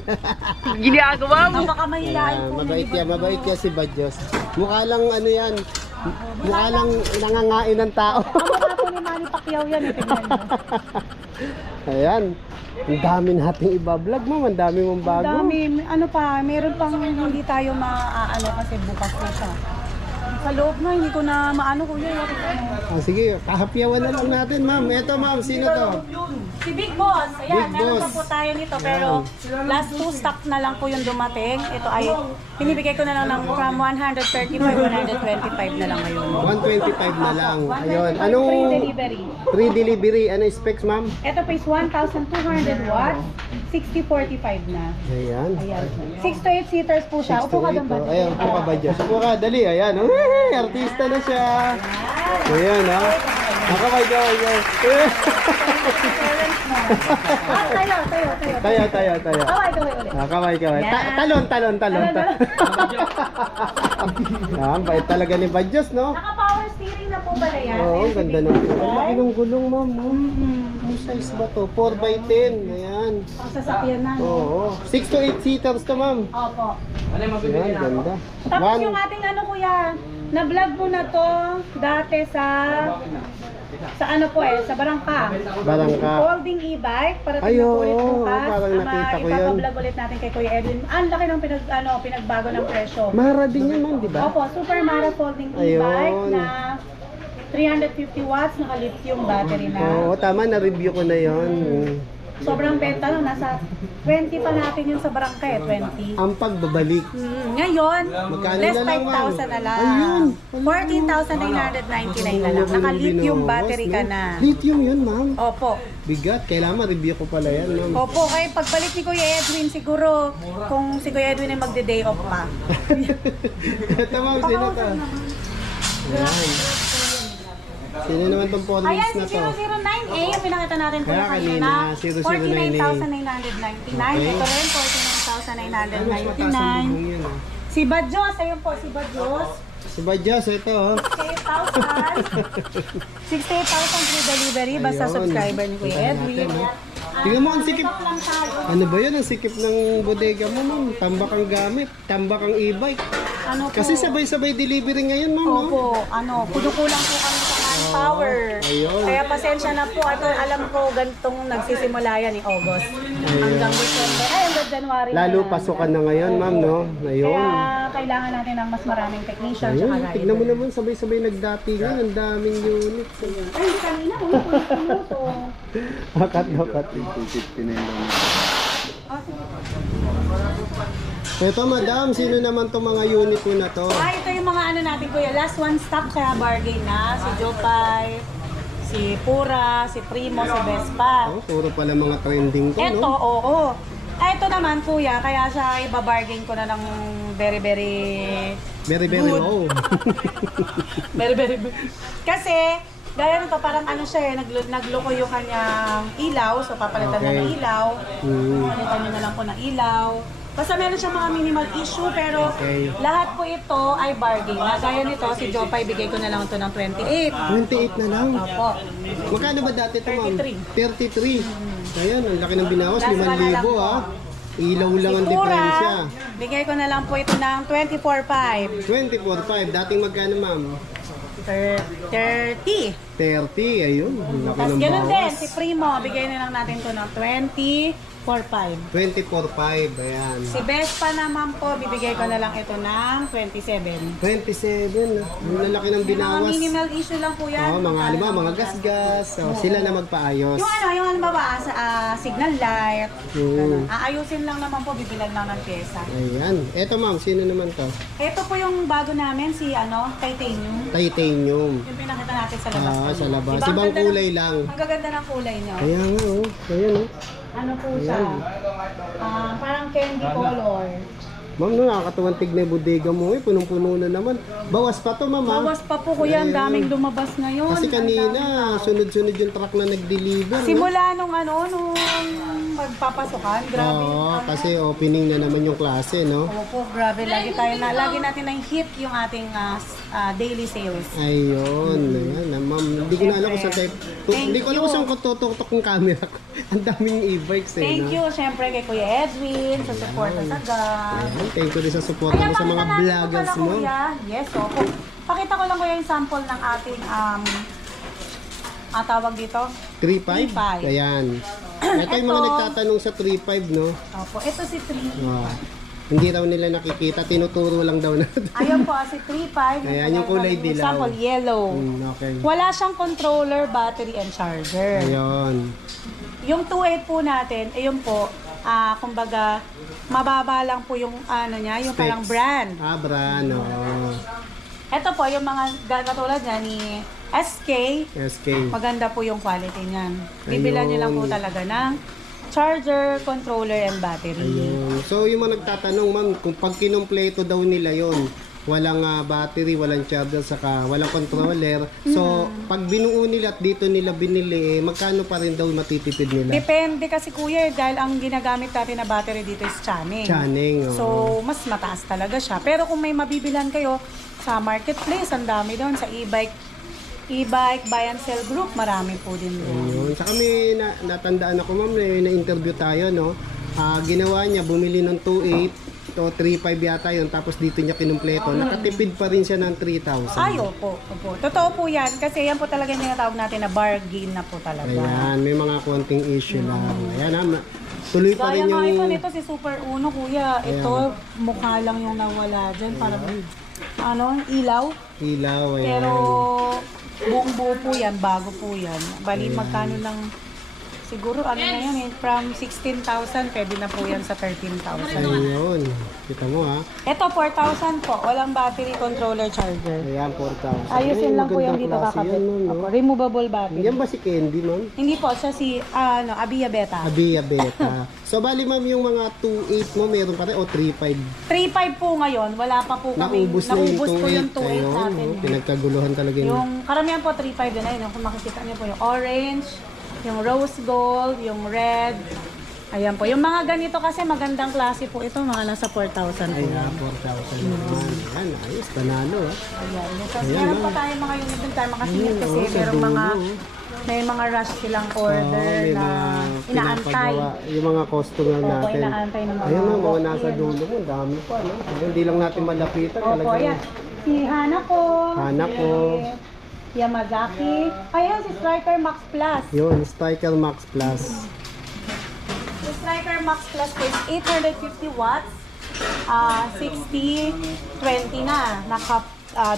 Baka mahilain po. Mabait yan si Badyos. Mukha lang ano yan. Mukha lang nangangain ng tao. Ang mukha po ni Manny Pacquiao yan. Tingnan mo. Ayan. Ang dami nating iba-vlog, ma'am. Ang dami mong Ang bago. dami. Ano pa, meron pang hindi tayo maaano kasi bukas na siya. Sa loob na, hindi ko na maano kuya. Sige, kahapyawan na lang natin, ma'am. Ito, ma'am. Sino to? Si Big Boss, ayan, Big meron pa Boss. po tayo nito pero last 2 stock na lang po yung dumating. Ito ay, binibigay ko na lang ng from 135, 125 na lang ngayon. 125 na lang. Ayun. Anong Free delivery. free delivery? Ano specs, ma'am? Ito po is 1,200 watts, 60-45 na. Ayan. Ayan. 6 to 8 seaters po siya. Upo ka doon ba? Ayan, upo ka ba dyan? Upo ka, dali. Ayan. Artista na siya. Ayan, ha? Nakabay ka. Tayo. Tayo. Kaway ulit. Kamay. Yan. Talon. Yan, bait talaga ni Badyos, no? Naka-power steering na po pala yan. Oo, Ayan si ganda Big ng Boss. ang laki ng gulong, ma'am. Ang size ba to? 4x10. Ayan. Ang sasakyan na, no? Oo. 6 to 8 seaters to, ma'am. Opo. Ayan, ganda. Tapos yung ating ano kuya, na-vlog mo na to dati sa ano po sa Barangka. Barangka. Folding e-bike para Ay, tingnan po ulit oo, bukas. parang nakita ko yun. Ipapablog ulit natin kay Kuya Edwin. Ang laki ng pinagbago ng presyo. Mara din yan, ma'am, di ba? Opo, Super Mara folding Ayun. e-bike na 350 watts, naka-lithium battery na. Oo, tama. Na-review ko na yon. sobrang benta no, nasa 20 pa natin yung sa barangay, 20. Ang pagbabalik. Ngayon, Magkano less na lang, ma'am? 5,000 na lang. Ayun. 14,999 na lang. Naka-lithium Binawas, battery ka no? na. Lithium yun, ma'am. Opo. Bigat. Kailangan ma-review ko pala yan, ma'am. Opo, kaya pagbalik ni Kuya Edwin, siguro, kung si Kuya Edwin ay magde-day off pa. Ito, ma'am. Sino to? Ayan. Sino naman tong phone Ayan, list na si to? 009A, yung pinakita natin po Kaya na kanina. kanina, 009A. 49,999. Ito rin, Mas mataas ang 49,999. bubong yan, ah. Si Bajos, ayun po, si Bajos. Si Badyas, ito, oh. 68,000 free delivery basta Ayun. subscriber ni Kuya Edwin. Natin, oh. Tingnan mo ang sikip. Stock lang tayo. Ano ba yun? Ang sikip ng bodega mo, ma'am. Tambak ang gamit. Tambak ang e-bike. Ano po? Kasi sabay-sabay delivery ngayon, ma'am, no? Opo, kulang po kami sa manpower. ayun. Kaya pasensya na po. Ito, alam ko, ganitong nagsisimula yan ni August. Hanggang December. Ay, hanggang January. Lalo na. pasukan na ngayon, ma'am, no? Ayun. Kaya kailangan natin ng mas maraming technician Ayun, tsaka rider. tignan mo naman, sabay-sabay nagdatingan. Ang daming units. Ay, hindi kanina. Ulit po. Hakat. Ito, madam, sino naman to mga unit mo na to? Ito yung mga ano natin kuya. Last one stop kaya bargain na. Si Jopay, si Pura, si Primo, si Vespa. Oh, puro pala mga trending to, Ito, no? oo. Ito naman kuya, kaya siya ibabargain ko na ng very, very Very, very good. low. Very, very good. Kasi, gaya nito, parang ano siya eh, nagloko yung kanyang ilaw. So, papalitan na Okay. ng ilaw. Hmm. Palitan nyo na lang po ng ilaw. Basta meron siya mga minimal issue, pero Okay. lahat po ito ay bargain. Na gaya nito, si Jopay, bigay ko na lang ito ng 28. 28 na lang. Opo. Magkano ba dati ito, ma'am? 33. 33. Ayan, ang laki ng binawas. Last one na lang 5,000, po. ha? Ilaw lang ang Si Pura, diferensya. bigay ko na lang po ito ng 24.5. 24.5. Dating magkano, ma'am? 30. 30. Ayun, ang laki Tapos ng ganun din, bawas. si Primo, bigay na lang natin ito ng 24.5. 24.5. Ayan. Si Vespa naman po, bibigay ko na lang ito ng 27. 27. Ang lalaki ng Yung mga binawas. minimal issue lang po yan. Oo, mga halimbawa, mga gasgas. So, sila na magpaayos. Yung halimbawa, sa signal light, Hmm. aayusin lang naman po, bibilan lang ng pyesa. Ayan. Eto, ma'am, sino naman to? Ito po yung bago namin, si Titanium. Titanium. Yung pinakita natin sa labas. Ah, sa labas. Diba, ang Ibang ganda kulay ng- lang. Ang gaganda ng kulay niya. Kaya nga, oh. Ayan, oh. Ano po siya? Parang candy color. Ma'am, nakakatuwang tignan yung bodega mo. Punong-puno na naman. Bawas pa to, ma'am, ha? Bawas pa po kuya, ang daming lumabas ngayon. Kasi Ang kanina, daming tao. sunod-sunod yung truck na nag-deliver. no? Simula nung magpapasukan, grabe. Oo, kasi opening na naman yung klase, no? Opo, grabe. Lagi natin na hit yung ating daily sales. Ayun, ayan, ma'am. Hindi ko na alam kung saan tayo. Hindi ko alam kung saan ko tutok yung camera ko. Ang daming e-bikes, eh, Thank no? you, syempre, kay Kuya Edwin, sa support sa GAS. Ayan, thank you rin sa support mo sa mga pakita natin vloggers pala, mo. Kuya. Yes, opo. Pakita ko lang kuya yung sample ng ating tawag dito. 3.5? 3.5. Ayan. Ito yung mga Ito. nagtatanong sa 3.5, no? Opo, ito si 3. Ah, hindi raw nila nakikita, tinuturo lang daw natin. Ayun po, si 3.5. Ayan, yung kulay dilaw. Example, yellow. Okay. Wala siyang controller, battery, and charger. Ayun. Yung 2.8 po natin, ayun po, kumbaga, mababa lang po yung ano niya, yung parang Specs. brand. Ah, brand, oo. Ito po, yung mga katulad niya ni SK, SK. maganda po yung quality niyan. Bibilan niyo lang po Ayun. talaga ng charger, controller, and battery. Ayun. So, yung mga nagtatanong, ma'am, kung pag kinumpleto daw nila yon, walang battery, walang charger, saka walang controller. So, pag binuo nila at dito nila binili, magkano pa rin daw matitipid nila? Depende kasi kuya, dahil ang ginagamit natin na battery dito is Channing. Channing, oo. So, mas mataas talaga siya. Pero kung may mabibilan kayo sa marketplace, ang dami doon. Sa e-bike, buy and sell group, marami po din doon. Ayun. Saka may natandaan ako, ma'am, na-interview tayo, no? Ginawa niya, bumili ng 2.8 o 3.5 yata yun, tapos dito niya kinumpleto. Nakatipid pa rin siya ng 3,000. Ay, opo, opo. Totoo po yan. Kasi yan po talaga yung tinatawag natin na bargain na po talaga. Ayan, may mga konting issue lang. Ayan, tuloy pa Gaya rin nga ito yung... nito si Super Uno, kuya. Ito, mukha lang yung nawala dyan. Parang, ilaw. Ilaw, ayan. Pero, buong buo po yan, bago po yan. Bali, magkano lang siguro ano na yan, from 16,000, pwede na po yan sa 13,000. Ayun. Kita mo ha. Ito, 4,000 po. Walang battery controller charger. Ayan, 4,000. Ayusin lang po yung magandang dito klase kakabit. yan, no? Opo, removable battery. Yan ba si Candy, ma'am? Hindi po, siya si Abia Beta. Abia Beta. So, bali ma'am, yung mga 2.8 mo, meron pa rin o 3.5? 3.5 po ngayon, wala pa po kami. Naubos na yung 2.8. po yung 2.8 Ayun, natin. oh, pinagkaguluhan talaga yun. Yung karamihan po 3.5 din ayun, kung makikita niyo po yung orange, yung rose gold, yung red. Ayan po. Yung mga ganito kasi magandang klase po ito, mga nasa 4,000 po. Ayan, 4,000 naman. Ayan, ayos, panalo ha. Ayan. So, meron pa tayo mga unit din tayo makasingit kasi sa merong dulo, mga oh. may mga rush silang order may na mga inaantay. pinapagawa, yung mga customer Opo, natin. inaantay ng mga Ayun ma'am, mga walk-in. nasa dulo mo, dami pa, no? Hindi lang natin malapitan. Opo, talagang- ayan. Si Hanako. Hanako. Si Yamazaki. Ayan, si Striker Max Plus. Yun, Striker Max Plus. Si Striker Max Plus po is 850 watts. 60-20 na. Naka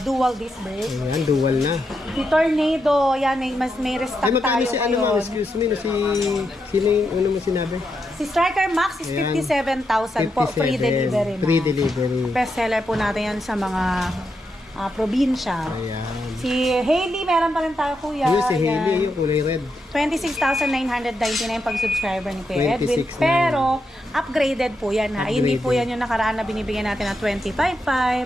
dual disc brake. Ayan, dual na. Si Tornado, yan, may restock Ay, magkano tayo si ano ma'am? ngayon. Excuse me, sino yung ano mo sinabi? Si Striker Max is Ayan. 57,000 po. Free 57. delivery na. Free delivery. Best seller po natin yan sa mga probinsya. Ayan. Si Hailey, meron pa rin tayo kuya. Yun si Ayan. Hailey, yung kulay red. 26,999 pag subscriber ni Kuya Edwin. 26,900. Pero, upgraded po yan ha. Hindi po Upgraded. yan yung nakaraan na binibigyan natin na 25,500. Ah.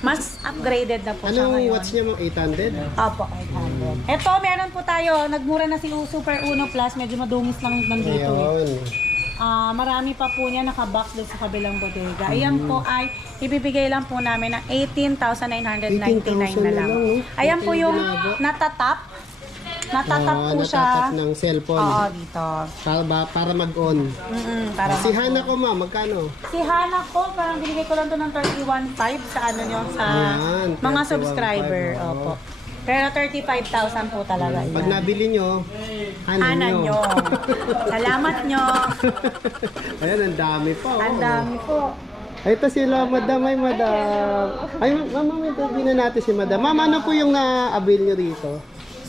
Mas upgraded na po siya Anong ngayon. watts niya mo? 800? Opo, 800. Ito, meron po tayo. Nagmura na si Super Uno Plus. Medyo madungis lang nandito. Ayun. Marami pa po niya nakabox doon sa kabilang bodega. Ayan po ay ibibigay lang po namin ng 18,999 na lang. Ayan po yung natatap. Natatap po siya. Natatap ng cellphone. Oo, dito. Para mag-on. Para Si Hana ko ma'am, magkano? Si Hana ko, parang binigay ko lang to ng 31,500 sa ano nyo, sa Ayan, mga 31,500, subscriber. oo. Opo. Pero 35,000 po talaga Pag yan. nabili nyo, Hana nyo. Salamat nyo. Ayan, ang dami pa. Ang oh. dami po. Ay, ito sila, madam. Ay, madam. Ay, ma'am, interview na natin si madam. Ma'am, ano po yung na-avail nyo rito?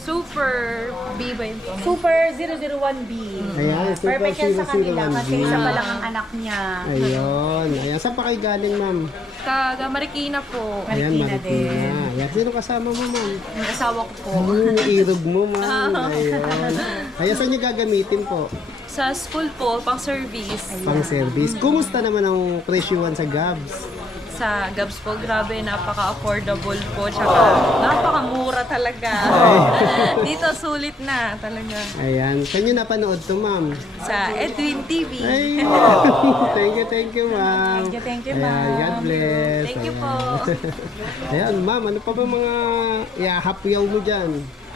Super B ba yun po? Super 001B. Ayan, Super Perfect yan sa kanila 001B. kasi isa pa lang ang anak niya. Ayun. Ayan, saan pa kayo galing, ma'am? Taga Marikina po. Ayan, Marikina din. Marikina. Ayan, sino kasama mo, ma'am? Ang asawa ko po. Yung irog mo, ma'am. Ayun. Ayan, saan nyo gagamitin po? Sa school po, pang service. Pang service. Kumusta naman ang presyuhan sa Gabs? Sa Gabs po, grabe, napaka-affordable po. Tsaka napakamura talaga. Dito, sulit na talaga. Ayan. Saan nyo napanood to, ma'am? Sa Edwin TV. Ay, thank you, ma'am. Thank you, Ayan, ma'am. God bless. Thank you Ayan. po. Ayan, ma'am, ano pa ba mga ihahapyaw mo dyan?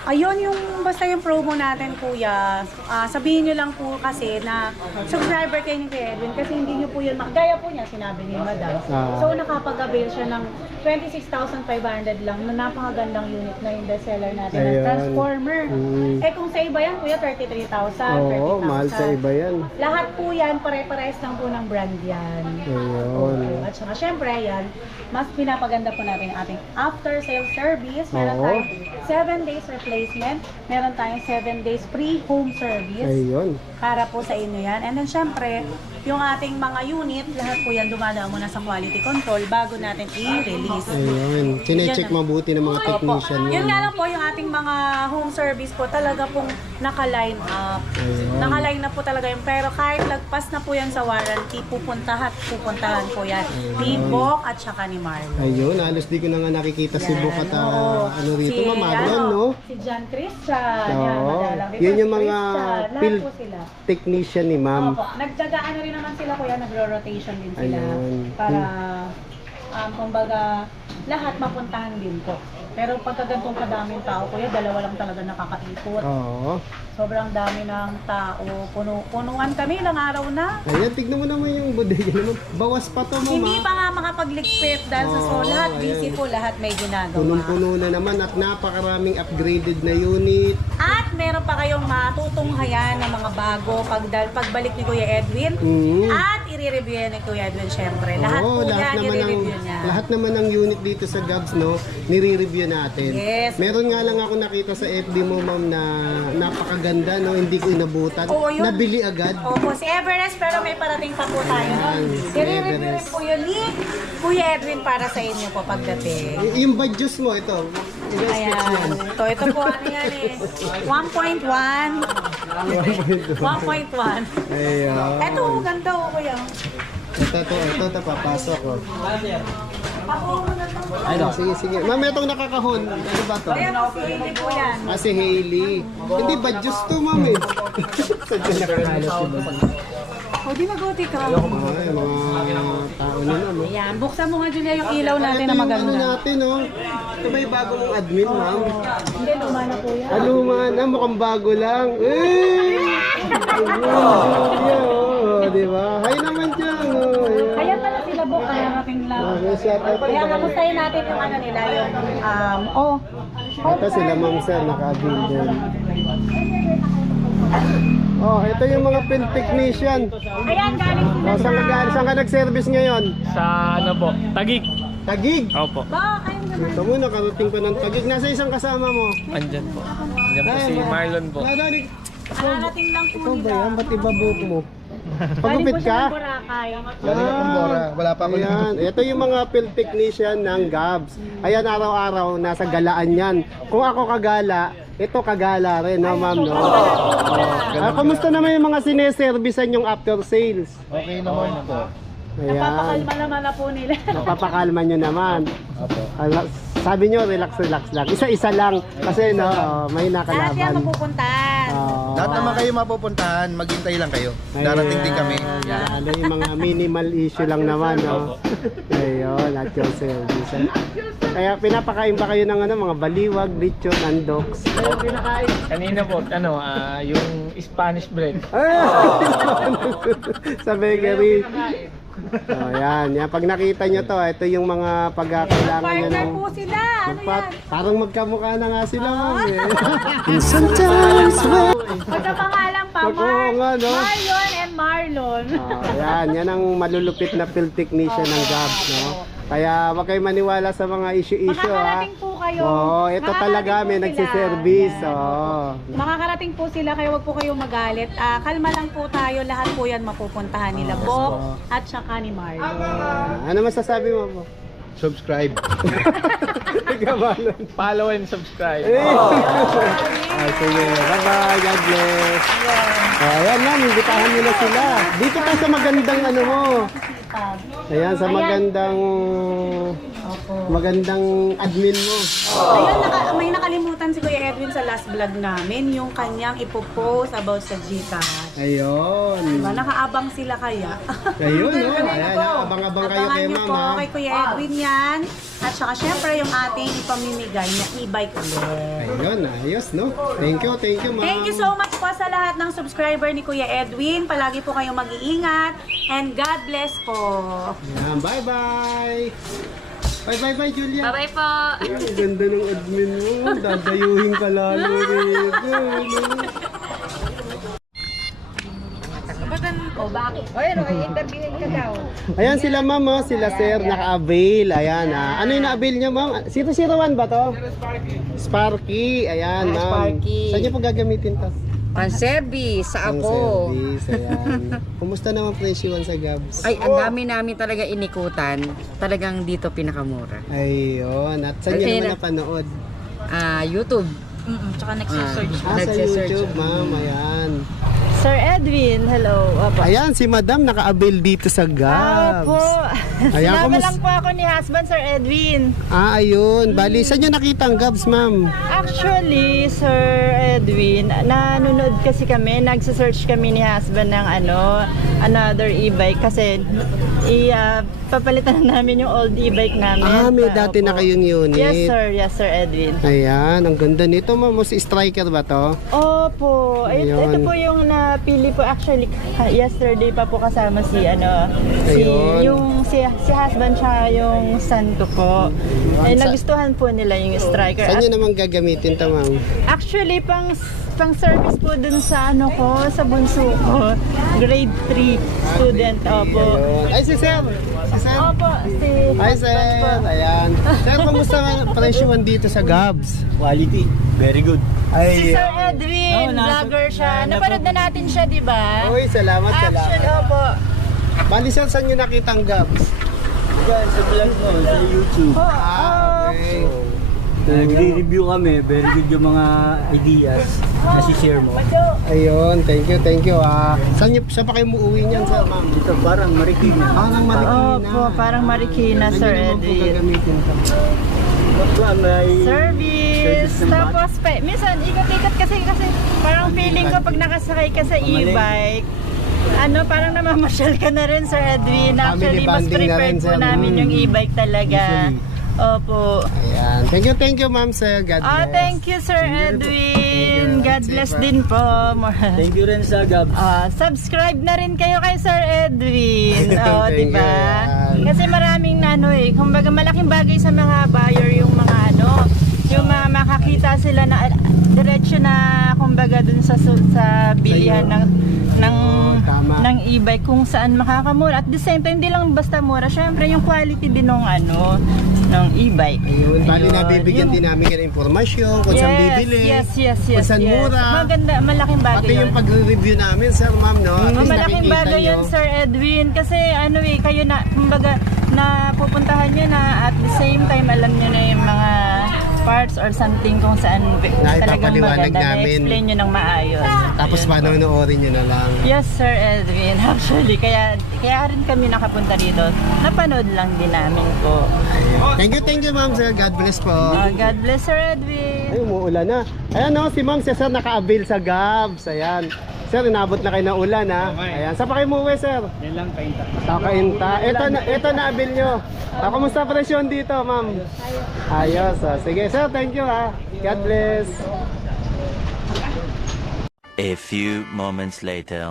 Ayun yung basta yung promo natin kuya. Sabihin nyo lang po kasi na subscriber kayo ni Kuya Edwin kasi hindi nyo po yun, gaya po niya sinabi ni Madam. So nakapag-avail siya ng 26,500 lang na napakagandang unit na yung bestseller natin na Ayun. Transformer. Eh kung sa iba yan kuya 33,000, 30,000. Oo, mahal sa iba yan. Lahat po yan, pare-pares lang po ng brand yan. Ayun. At saka syempre yan, mas pinapaganda po natin ang ating after sales service. Meron Oo. tayong 7 days replacement. Meron tayong 7 days free home service. Ayun. Para po sa inyo yan. And then syempre, yung ating mga unit, lahat po yan dumadaan muna sa quality control bago natin i-release. Ayun. Sinecheck mabuti ng mga technician mo. Yun nga lang po, yung ating mga home service po talaga pong naka-line up. Ayun. Naka-line up po talaga yun. Pero kahit lagpas na po yan sa warranty, pupuntahan po yan. Ni Bok at saka ni Marlon. Ayun, halos di ko na nga nakikita si Bok at Oo. ano rito, Si, Marlon, ano, no? Si John Christian. Oo. Yan, madalang dito. Yun yung Si mga Christian, lahat field po sila. technician ni ma'am. Opo. Nagtsagaan na rin naman sila kuya, nagro-rotation din sila. Ayun. Para, kumbaga, lahat mapuntahan din po. Pero pagka ganitong kadaming tao kuya, dalawa lang talaga nakakaikot. Oo. Sobrang dami ng tao. Punuan kami ilang araw na. Ayan, tignan mo naman yung bodega naman. Bawas pa to, ma'am. Hindi ah. pa nga makapagligpit dahil sa Oo, lahat ayan. busy po, lahat may ginagawa. Punong-puno na naman at napakaraming upgraded na unit. At meron pa kayong matutunghayan ng mga bago pagbalik ni Kuya Edwin. Mhm. At nire-review yan ni Kuya Edwin, syempre. Lahat po yan, nire-review niya. Lahat naman ng unit dito sa Gabs, no, nire-review natin. Yes. Meron nga lang ako nakita sa FB mo, ma'am, na napakaganda, no, hindi ko inabutan. Oo, yun. Nabili agad. Opo, si Everest, pero may parating pa po tayo nun. Si I-review rin Everest. po yun ni Kuya Edwin para sa inyo po pagdating. Yung badges mo, ito. Ayan. Ito po ano yan eh. 1.1. 1.1. Ayun. Ito, ganda ko kuya. Ito, papasok ko. Ako, Ay, no, sige. Ma'am, itong nakakahon. Ano ba to? ayan, hindi po yan. Ah, si Hailey. Hindi, badges to, ma'am, eh. Saan ka nakakalat si badges? O, di mag-uti ka. Ay, mga tao na naman. Ayan, buksan mo nga dyan yung ilaw natin Ito na yung maganda. ano natin, oh. Ito ba yung bago mong admin, ma'am? Hindi, luma na po yan. Ano man, mukhang bago lang. Eh! Julia, oh, di ba? Hi naman dyan, oh. Ayan. Kaya pala sila po, kaya rating lang. Shout out. Kaya kamustahin natin yung ano nila, yung, Ito sila, ma'am, sir, naka-bill din. Oh, ito yung mga field technician. Ayan, galing sila Oh, saan ka nag-service ngayon? Sa ano po? Tagig. Tagig. Opo. ba, kayo naman. Ito mo, nakarating pa ng Tagig. Nasa isang kasama mo. Andyan po. Andyan po si Marlon po. Nakarating lang po Ikaw ba nila. yan? Ba't iba buhok mo? Galing Pagupit po siya ka? ng Boracay. Galing akong Bora. Wala pa ako Ayan. Ito yung mga field technician ng Gabs. Ayan, araw-araw, nasa galaan yan. Kung ako kagala, ito kagala rin, no, ma'am, no? Kumusta naman yung mga sineservisan yung after sales? Okay naman po. Ayan. Napapakalma naman na po nila. Napapakalma nyo naman. Sabi nyo, relax lang. Isa-isa lang. Kasi, no, may Lahat yan nakalaban. mapupuntahan. Lahat naman kayo mapupuntahan, maghintay lang kayo. Darating din kami. Ayan, ano yung mga minimal issue lang naman, no? Ayun, at yung service. Kaya pinapakain ba kayo ng ano, mga baliwag, lechon, andoks? Kanina po, yung Spanish bread. Sa bakery. Oh, yan. Pag nakita nyo to, ito yung mga pagkakailangan nyo Partner ng... po sila. Ano yan? Parang magkamukha na nga sila, ma'am, eh. Magkapangalan pa, Oo nga, no? Marion and Marlon. Yan ang malulupit na field technician ng Gabs, no? Kaya wag kayo maniwala sa mga issue-issue, ha? Makakarating po kayo. Oo, ito talaga, may Makakarating po nagsiservice, sila. oo. Makakarating po sila, kaya wag po kayong magalit. Kalma lang po tayo, lahat po yan mapupuntahan nila. Bok at saka ni Marlon. Ano masasabi mo po? Subscribe. Ikaw, Marlon. Follow and subscribe. Sige, bye-bye, God bless. Ayan na, imbitahan nyo na sila. Dito tayo sa magandang ano mo. Ayan, sa magandang admin mo. Ayun, may nakalimutan si Kuya Edwin sa last vlog namin, yung kanyang ipopost about sa Gcash. Ayun. Diba, nakaabang sila kaya? Ayun, no? Ayan, abang-abang kayo kay Abangan niyo ma'am, po ha? kay Kuya Edwin yan. At saka syempre yung ating ipamimigay na e-bike ulit. Ayun, ayos, no? Thank you, ma'am. Thank you so much po sa lahat ng subscriber ni Kuya Edwin. Palagi po kayong mag-iingat. And God bless po. Ayan, bye-bye. Bye, Julia. Bye-bye po. Ang ganda ng admin mo. Dadayuhin ka lalo rito. Ayan sila, ma'am, oh. Sila sir, naka-avail. Ayan, Ano yung na-avail nyo, ma'am? 001 ba to? Sparky. Ayan, ma'am. Sparky. Saan nyo po gagamitin to? Pan-service sa Ang ako. service, ayan. Kumusta naman presyo sa Gabs? Ay, ang dami namin talaga inikutan. Talagang dito pinakamura. Ayun. At saan nyo Ayun naman na. napanood? YouTube. Tsaka nagsisearch. Sa Nagsisearch. YouTube, ma'am. Ayan. Sir Edwin, hello. Opo. Ayan, si Madam naka-avail dito sa Gabs. Opo. Ayan, Sinama lang po ako ni husband, Sir Edwin. Ayun. Bali, saan nyo nakita ang Gabs, ma'am? Actually, Sir Edwin, nanonood kasi kami, nagsa-search kami ni husband ng another e-bike kasi papalitan na namin yung old e-bike namin. May dati na kayong unit. Yes, Sir Edwin. Ayan, ang ganda nito, ma'am. Si Striker ba to? Opo. Ayun. Ito po yung napili po actually yesterday pa po kasama Ayun. si husband siya yung son ko po. Nagustuhan po nila yung striker. Saan nyo naman gagamitin to, ma'am? Actually pang service po dun sa ano ko, sa bunso ko. Grade 3 student, opo. Ayun. Ay, si Sir. Si Sir. Opo, si Hi, Sir. Ayan. Sir, kamusta ang presyoan dito sa Gabs? Quality. Very good. Si Sir Edwin, vlogger siya. Napanood na natin siya, di ba? Uy, salamat, Action, salamat. opo. Bali, Sir, saan nyo nakita ang Gabs? Yan, sa vlog mo, sa YouTube. Okay. Nagre-review kami. Very good yung mga ideas na share mo. Ayun, thank you. Saan pa kayo muuwi niyan, Sir, ma'am? Ito parang Marikina. Parang Marikina. Opo, parang Marikina, Sir Ganyan naman po Edwin. gagamitin to. May Service. Tapos, minsan, ikot-ikot kasi parang feeling ko pag nakasakay ka sa e-bike, parang namamasyal ka na rin, Sir Edwin. Actually, mas bonding na rin, prepared po sir. namin yung e-bike talaga. Opo. Ayan. Thank you, ma'am, Sir. God bless. Thank you, Sir Edwin. God bless din po. Thank you rin sa Gabs. Subscribe na rin kayo kay Sir Edwin. Thank Diba? you, yan. Kasi maraming kumbaga malaking bagay sa mga buyer yung mga yung mga makakita sila na diretso na kumbaga dun sa bilihan Tama. ng e-bike kung saan makakamura. At the same time, hindi lang basta mura. Syempre, yung quality din ng e-bike. Ayun, bali Ayun. nabibigyan din namin kayo ng impormasyon kung saan bibili. Yes. Kung saan mura. Maganda, malaking bagay Pati yun. yung pag-review namin, Sir, ma'am, no? At least Malaking nakikita bagay yun, nyo. Sir Edwin. Kasi kayo na, kumbaga, na pupuntahan nyo na at the same time, alam nyo na yung mga parts or something kung saan talagang ipapaliwanag maganda. namin. Na-explain nyo ng maayos. Tapos panonoorin nyo na lang. Yes, Sir Edwin. Actually, kaya rin kami nakapunta dito. Napanood lang din namin po. Thank you, ma'am, Sir. God bless po. God bless, Sir Edwin. Ay, umuulan na. Ayan, no, si ma'am, si Sir, naka-avail sa Gabs. Ayan. Sir, inabot na kayo ng ulan, ha? Ayan. Saan pa kayo umuwi, Sir? Yan lang, kainta. Kakainta. Ito na-avail nyo. Kumusta presyon dito, ma'am? Ayos. Sige, Sir, thank you, ha? God bless. A few moments later.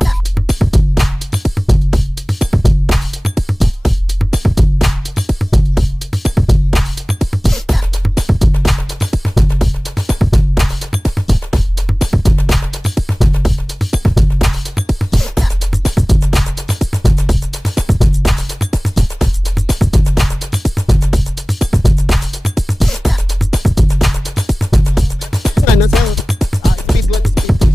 Ano, Sir? Speed 1, speed 2.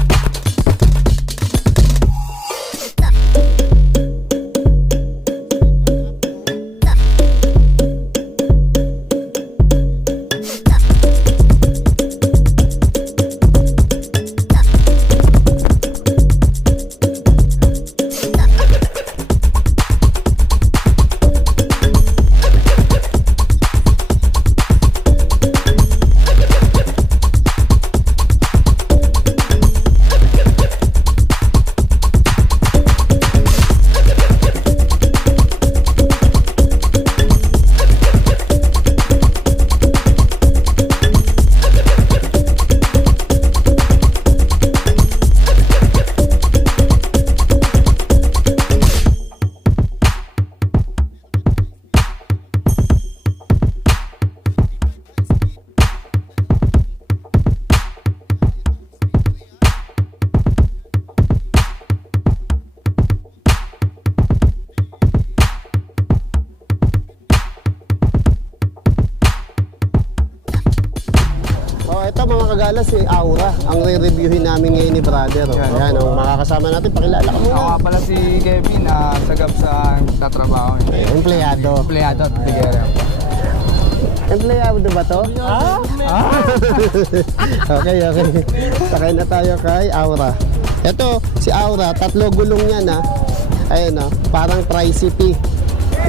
Ito mga kagala, si Aura. Ang re-reviewin namin ngayon ni brother. Ayan, makakasama natin. Pakilala ka muna. Ako nga pala si Kevin, sagap sa tatrabaho. Empleyado. Empleyado at tigera. Empleyado ba to? Okay. Sakay na tayo kay Aura. Ito, si Aura, 3 gulong niya na. Ayun, parang Tri-City.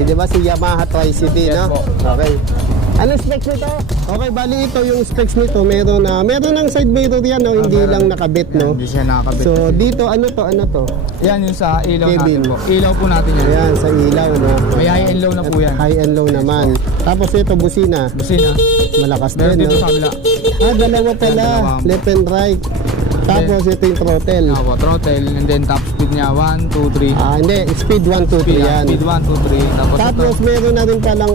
Di ba si Yamaha Tri-City, no? Okay. Ano specs nito? Okay, bali ito yung specs nito. Meron ng side mirror yan, no? Hindi lang nakabit, no? Hindi siya nakakabit. So dito, ano to? Yan yung sa ilaw Kevin. natin po. Ilaw po natin yan. Ayan, sa ilaw, no? May high and low na po yan. High and low naman. Tapos ito, busina. Busina. Malakas Meron din, dito no? sa kabila. Dalawa pala. Dalawa. Left and right. Tapos ito yung throttle. Ako, throttle, and then top speed niya, 1, 2, 3. Hindi, speed 1, 2, 3 yan. Speed 1, 2, 3. Tapos meron na rin palang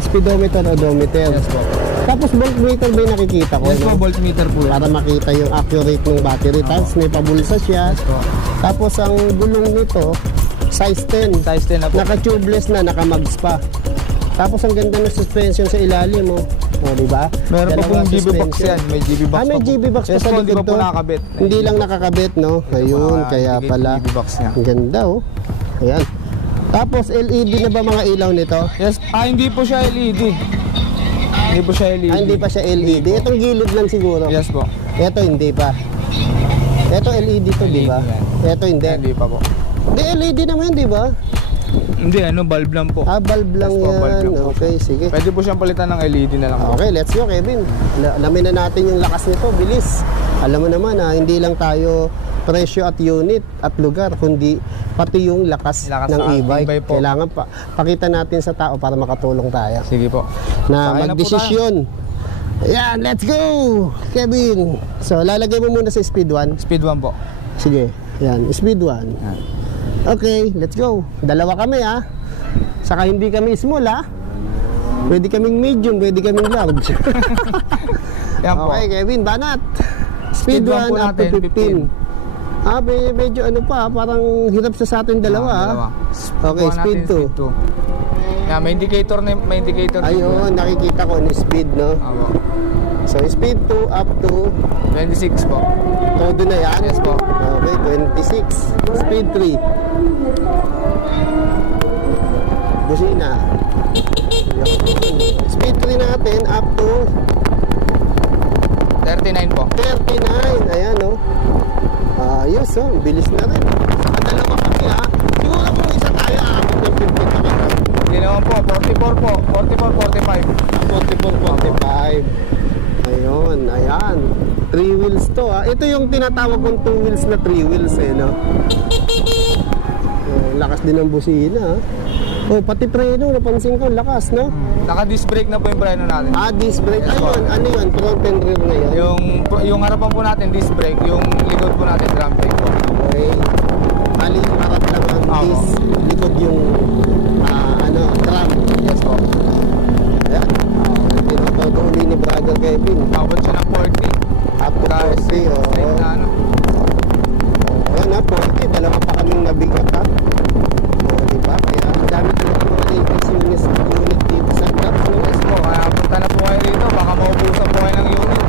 speedometer, odometer. Yes po. Tapos voltmeter ba yung nakikita ko? Yes po, no? voltmeter po yan. Para makita yung accurate ng battery. Tapos may pabulsa siya. Yes po. Tapos ang gulong nito, size 10. Size 10 na po. Naka-tubeless na, naka-mags pa. Tapos ang ganda ng suspension sa ilalim mo. O, di ba? Meron pa Dalawang pong GB box suspension. yan. May GB box May pa po. GB box pa Yes sa po, hindi likod pa po to. nakakabit. Hindi lang nakakabit, no? Ayun, kaya pala. GB box niya. Ang ganda, oh. Ayan. Tapos LED na ba mga ilaw nito? Yes, hindi po siya LED. Hindi po siya LED. Hindi pa siya LED. Itong gilid lang siguro. Yes po. Ito hindi pa. Ito LED to, di ba? Ito hindi. Hindi pa po. Di LED naman, di ba? Hindi, bulb lang po. Bulb lang Yes po, bulb yan. lang po. Okay, sige. Pwede po siyang palitan ng LED na lang po. Okay, let's go, Kevin. Alamin na natin yung lakas nito. Bilis. Alam mo naman, hindi lang tayo presyo at unit at lugar, kundi pati yung lakas Lakas ng ng e-bike. e-bike po. Kailangan pakita natin sa tao para makatulong tayo Sige po. na Sakay na po magdesisyon. Ayan, let's go, Kevin. So, lalagay mo muna sa speed 1. Speed 1 po. Sige, yan, speed 1. Okay, let's go. Dalawa kami, ha. Saka hindi kami small, ha. Pwede kaming medium, pwede kaming large. Yan po. Okay, Kevin, banat. Speed Speed 1 1 po up to natin, 15. Medyo ano pa, parang hirap sa atin dalawa. Dalawa. Okay, Buwan speed natin, 2. Yan, may indicator din po Ayun, yan. nakikita ko ni speed, no? Apo. So, speed 2 up to 26 po. todo na yan? Yes po. Okay, 26. Speed 3. Busina. Yun. Speed 3 natin up to 39 po. 39. Ayan, no? Ayos, oh. Bilis na rin. Saka dalawa kami, ha? Siguro kung isa tayo, aabot ng 50 na kita. Hindi naman po. 44 po. 45. Ayun, ayan. 3 wheels to, ha? Ito yung tinatawag kong 2 wheels na 3 wheels, eh, no? Lakas din ng busina, ha? Oh, pati preno, napansin ko, lakas, no? Naka-disc brake na po yung preno natin. Disc brake. Ayun, ano yun? Front and rear na yun. Yung harapan po natin, disc brake. Yung likod po natin, drum brake po. Okay. Bali, yung harap lang ang disc. Likod yung, drum. Yes po. Ayan. Tinutuli ni Brother Kevin. Abot siya ng 40. Up to 40, oh. Straight na ano. Ayan na, 40. Dalawa pa kaming nabigat, ha? O, diba? Kaya, madami ko na mga latest unit dito sa Grab, no? Yes po. Kaya punta na po kayo dito. Baka maubusan po kayo ng unit.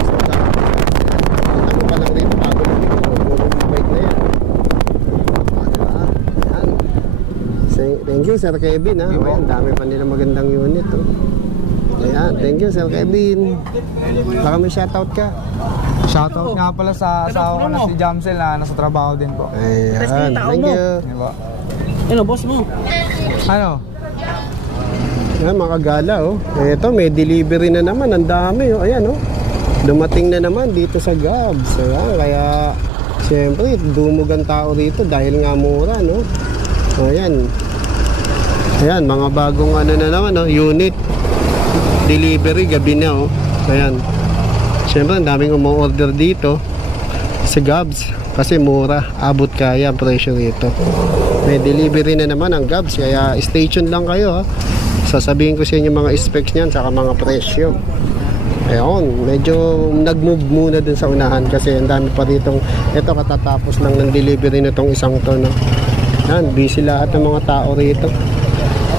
So, ano pa lang rito, bago na dito. Puro bike na yan. O, diba? Ayan. Thank you, Sir Kevin, ha? Ayan, dami pa nila magandang unit, oh. Ayan, thank you, Sir Kevin. Baka may shoutout ka. Shoutout nga pala sa asawa ko na si Jamsel na nasa trabaho din po. Ayan, thank you. Yan po. Ano, boss mo? Ano? Ayan, mga kagala, oh. Ito, may delivery na naman. Ang dami, oh. Ayan, oh. Dumating na naman dito sa Gabs. Ayan, kaya, siyempre, dumug ang tao rito dahil nga mura, no? Ayan. Ayan, mga bagong ano na naman, oh. Unit. Delivery, gabi na, oh. Ayan. Siyempre, ang daming umu-order dito sa Gabs. Kasi mura. Abot kaya ang presyo rito. May delivery na naman ang Gabs. Kaya, stay tuned lang kayo, ha. Sasabihin ko sa inyo mga specs niyan saka mga presyo. Ayun, medyo nag-move muna dun sa unahan kasi ang dami pa ditong ito katatapos lang ng delivery nitong isang to, no. Yan, busy lahat ng mga tao rito.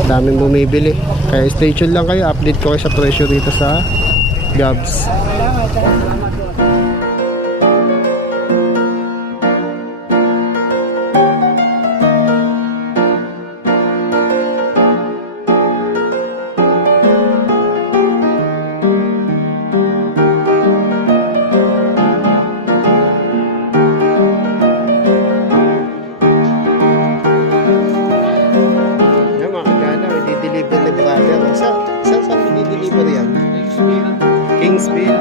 Daming bumibili. Kaya stay tuned lang kayo, update ko kayo sa presyo dito sa Gabs. Yan mga kagana, may di-deliver ni brother. Saan mo di-deliver yan? Kingsville.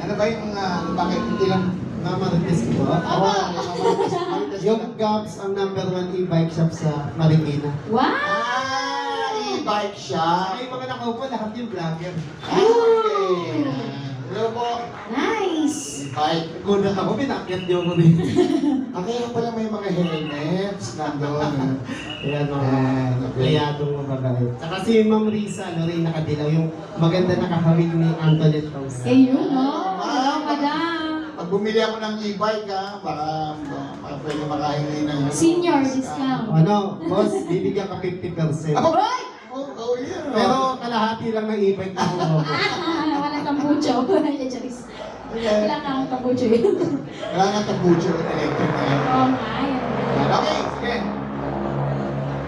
Ano ba yung bakit hindi lang Marites po. Yung Gabs ang number 1 e-bike shop sa Marikina. e-bike shop? May mga nakaupo, lahat yung vlogger. Okay. Hello po. Nice! E-bike. Kunat ako, pinakyat niyo ko rin. Kaya pala may mga helmets nandun. Ayan mga playadong mababait. Saka si Ma'am Risa, rin nakadilaw. Yung maganda nakahawig ni Antoinette Tausa. Ayun, no? Hello, madam! Pag bumili ako ng e-bike baka pwede makahingi ng Senior discount. Ano, boss, bibigyan ka 50%. Ako? Hoy! Oh, yeah. Pero kalahati lang ng e-bike na ako. Walang tambucho. Wala kang tambucho yun. Wala nga tabucho at electric na yan. Oo nga, yun. Okay, sige.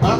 Para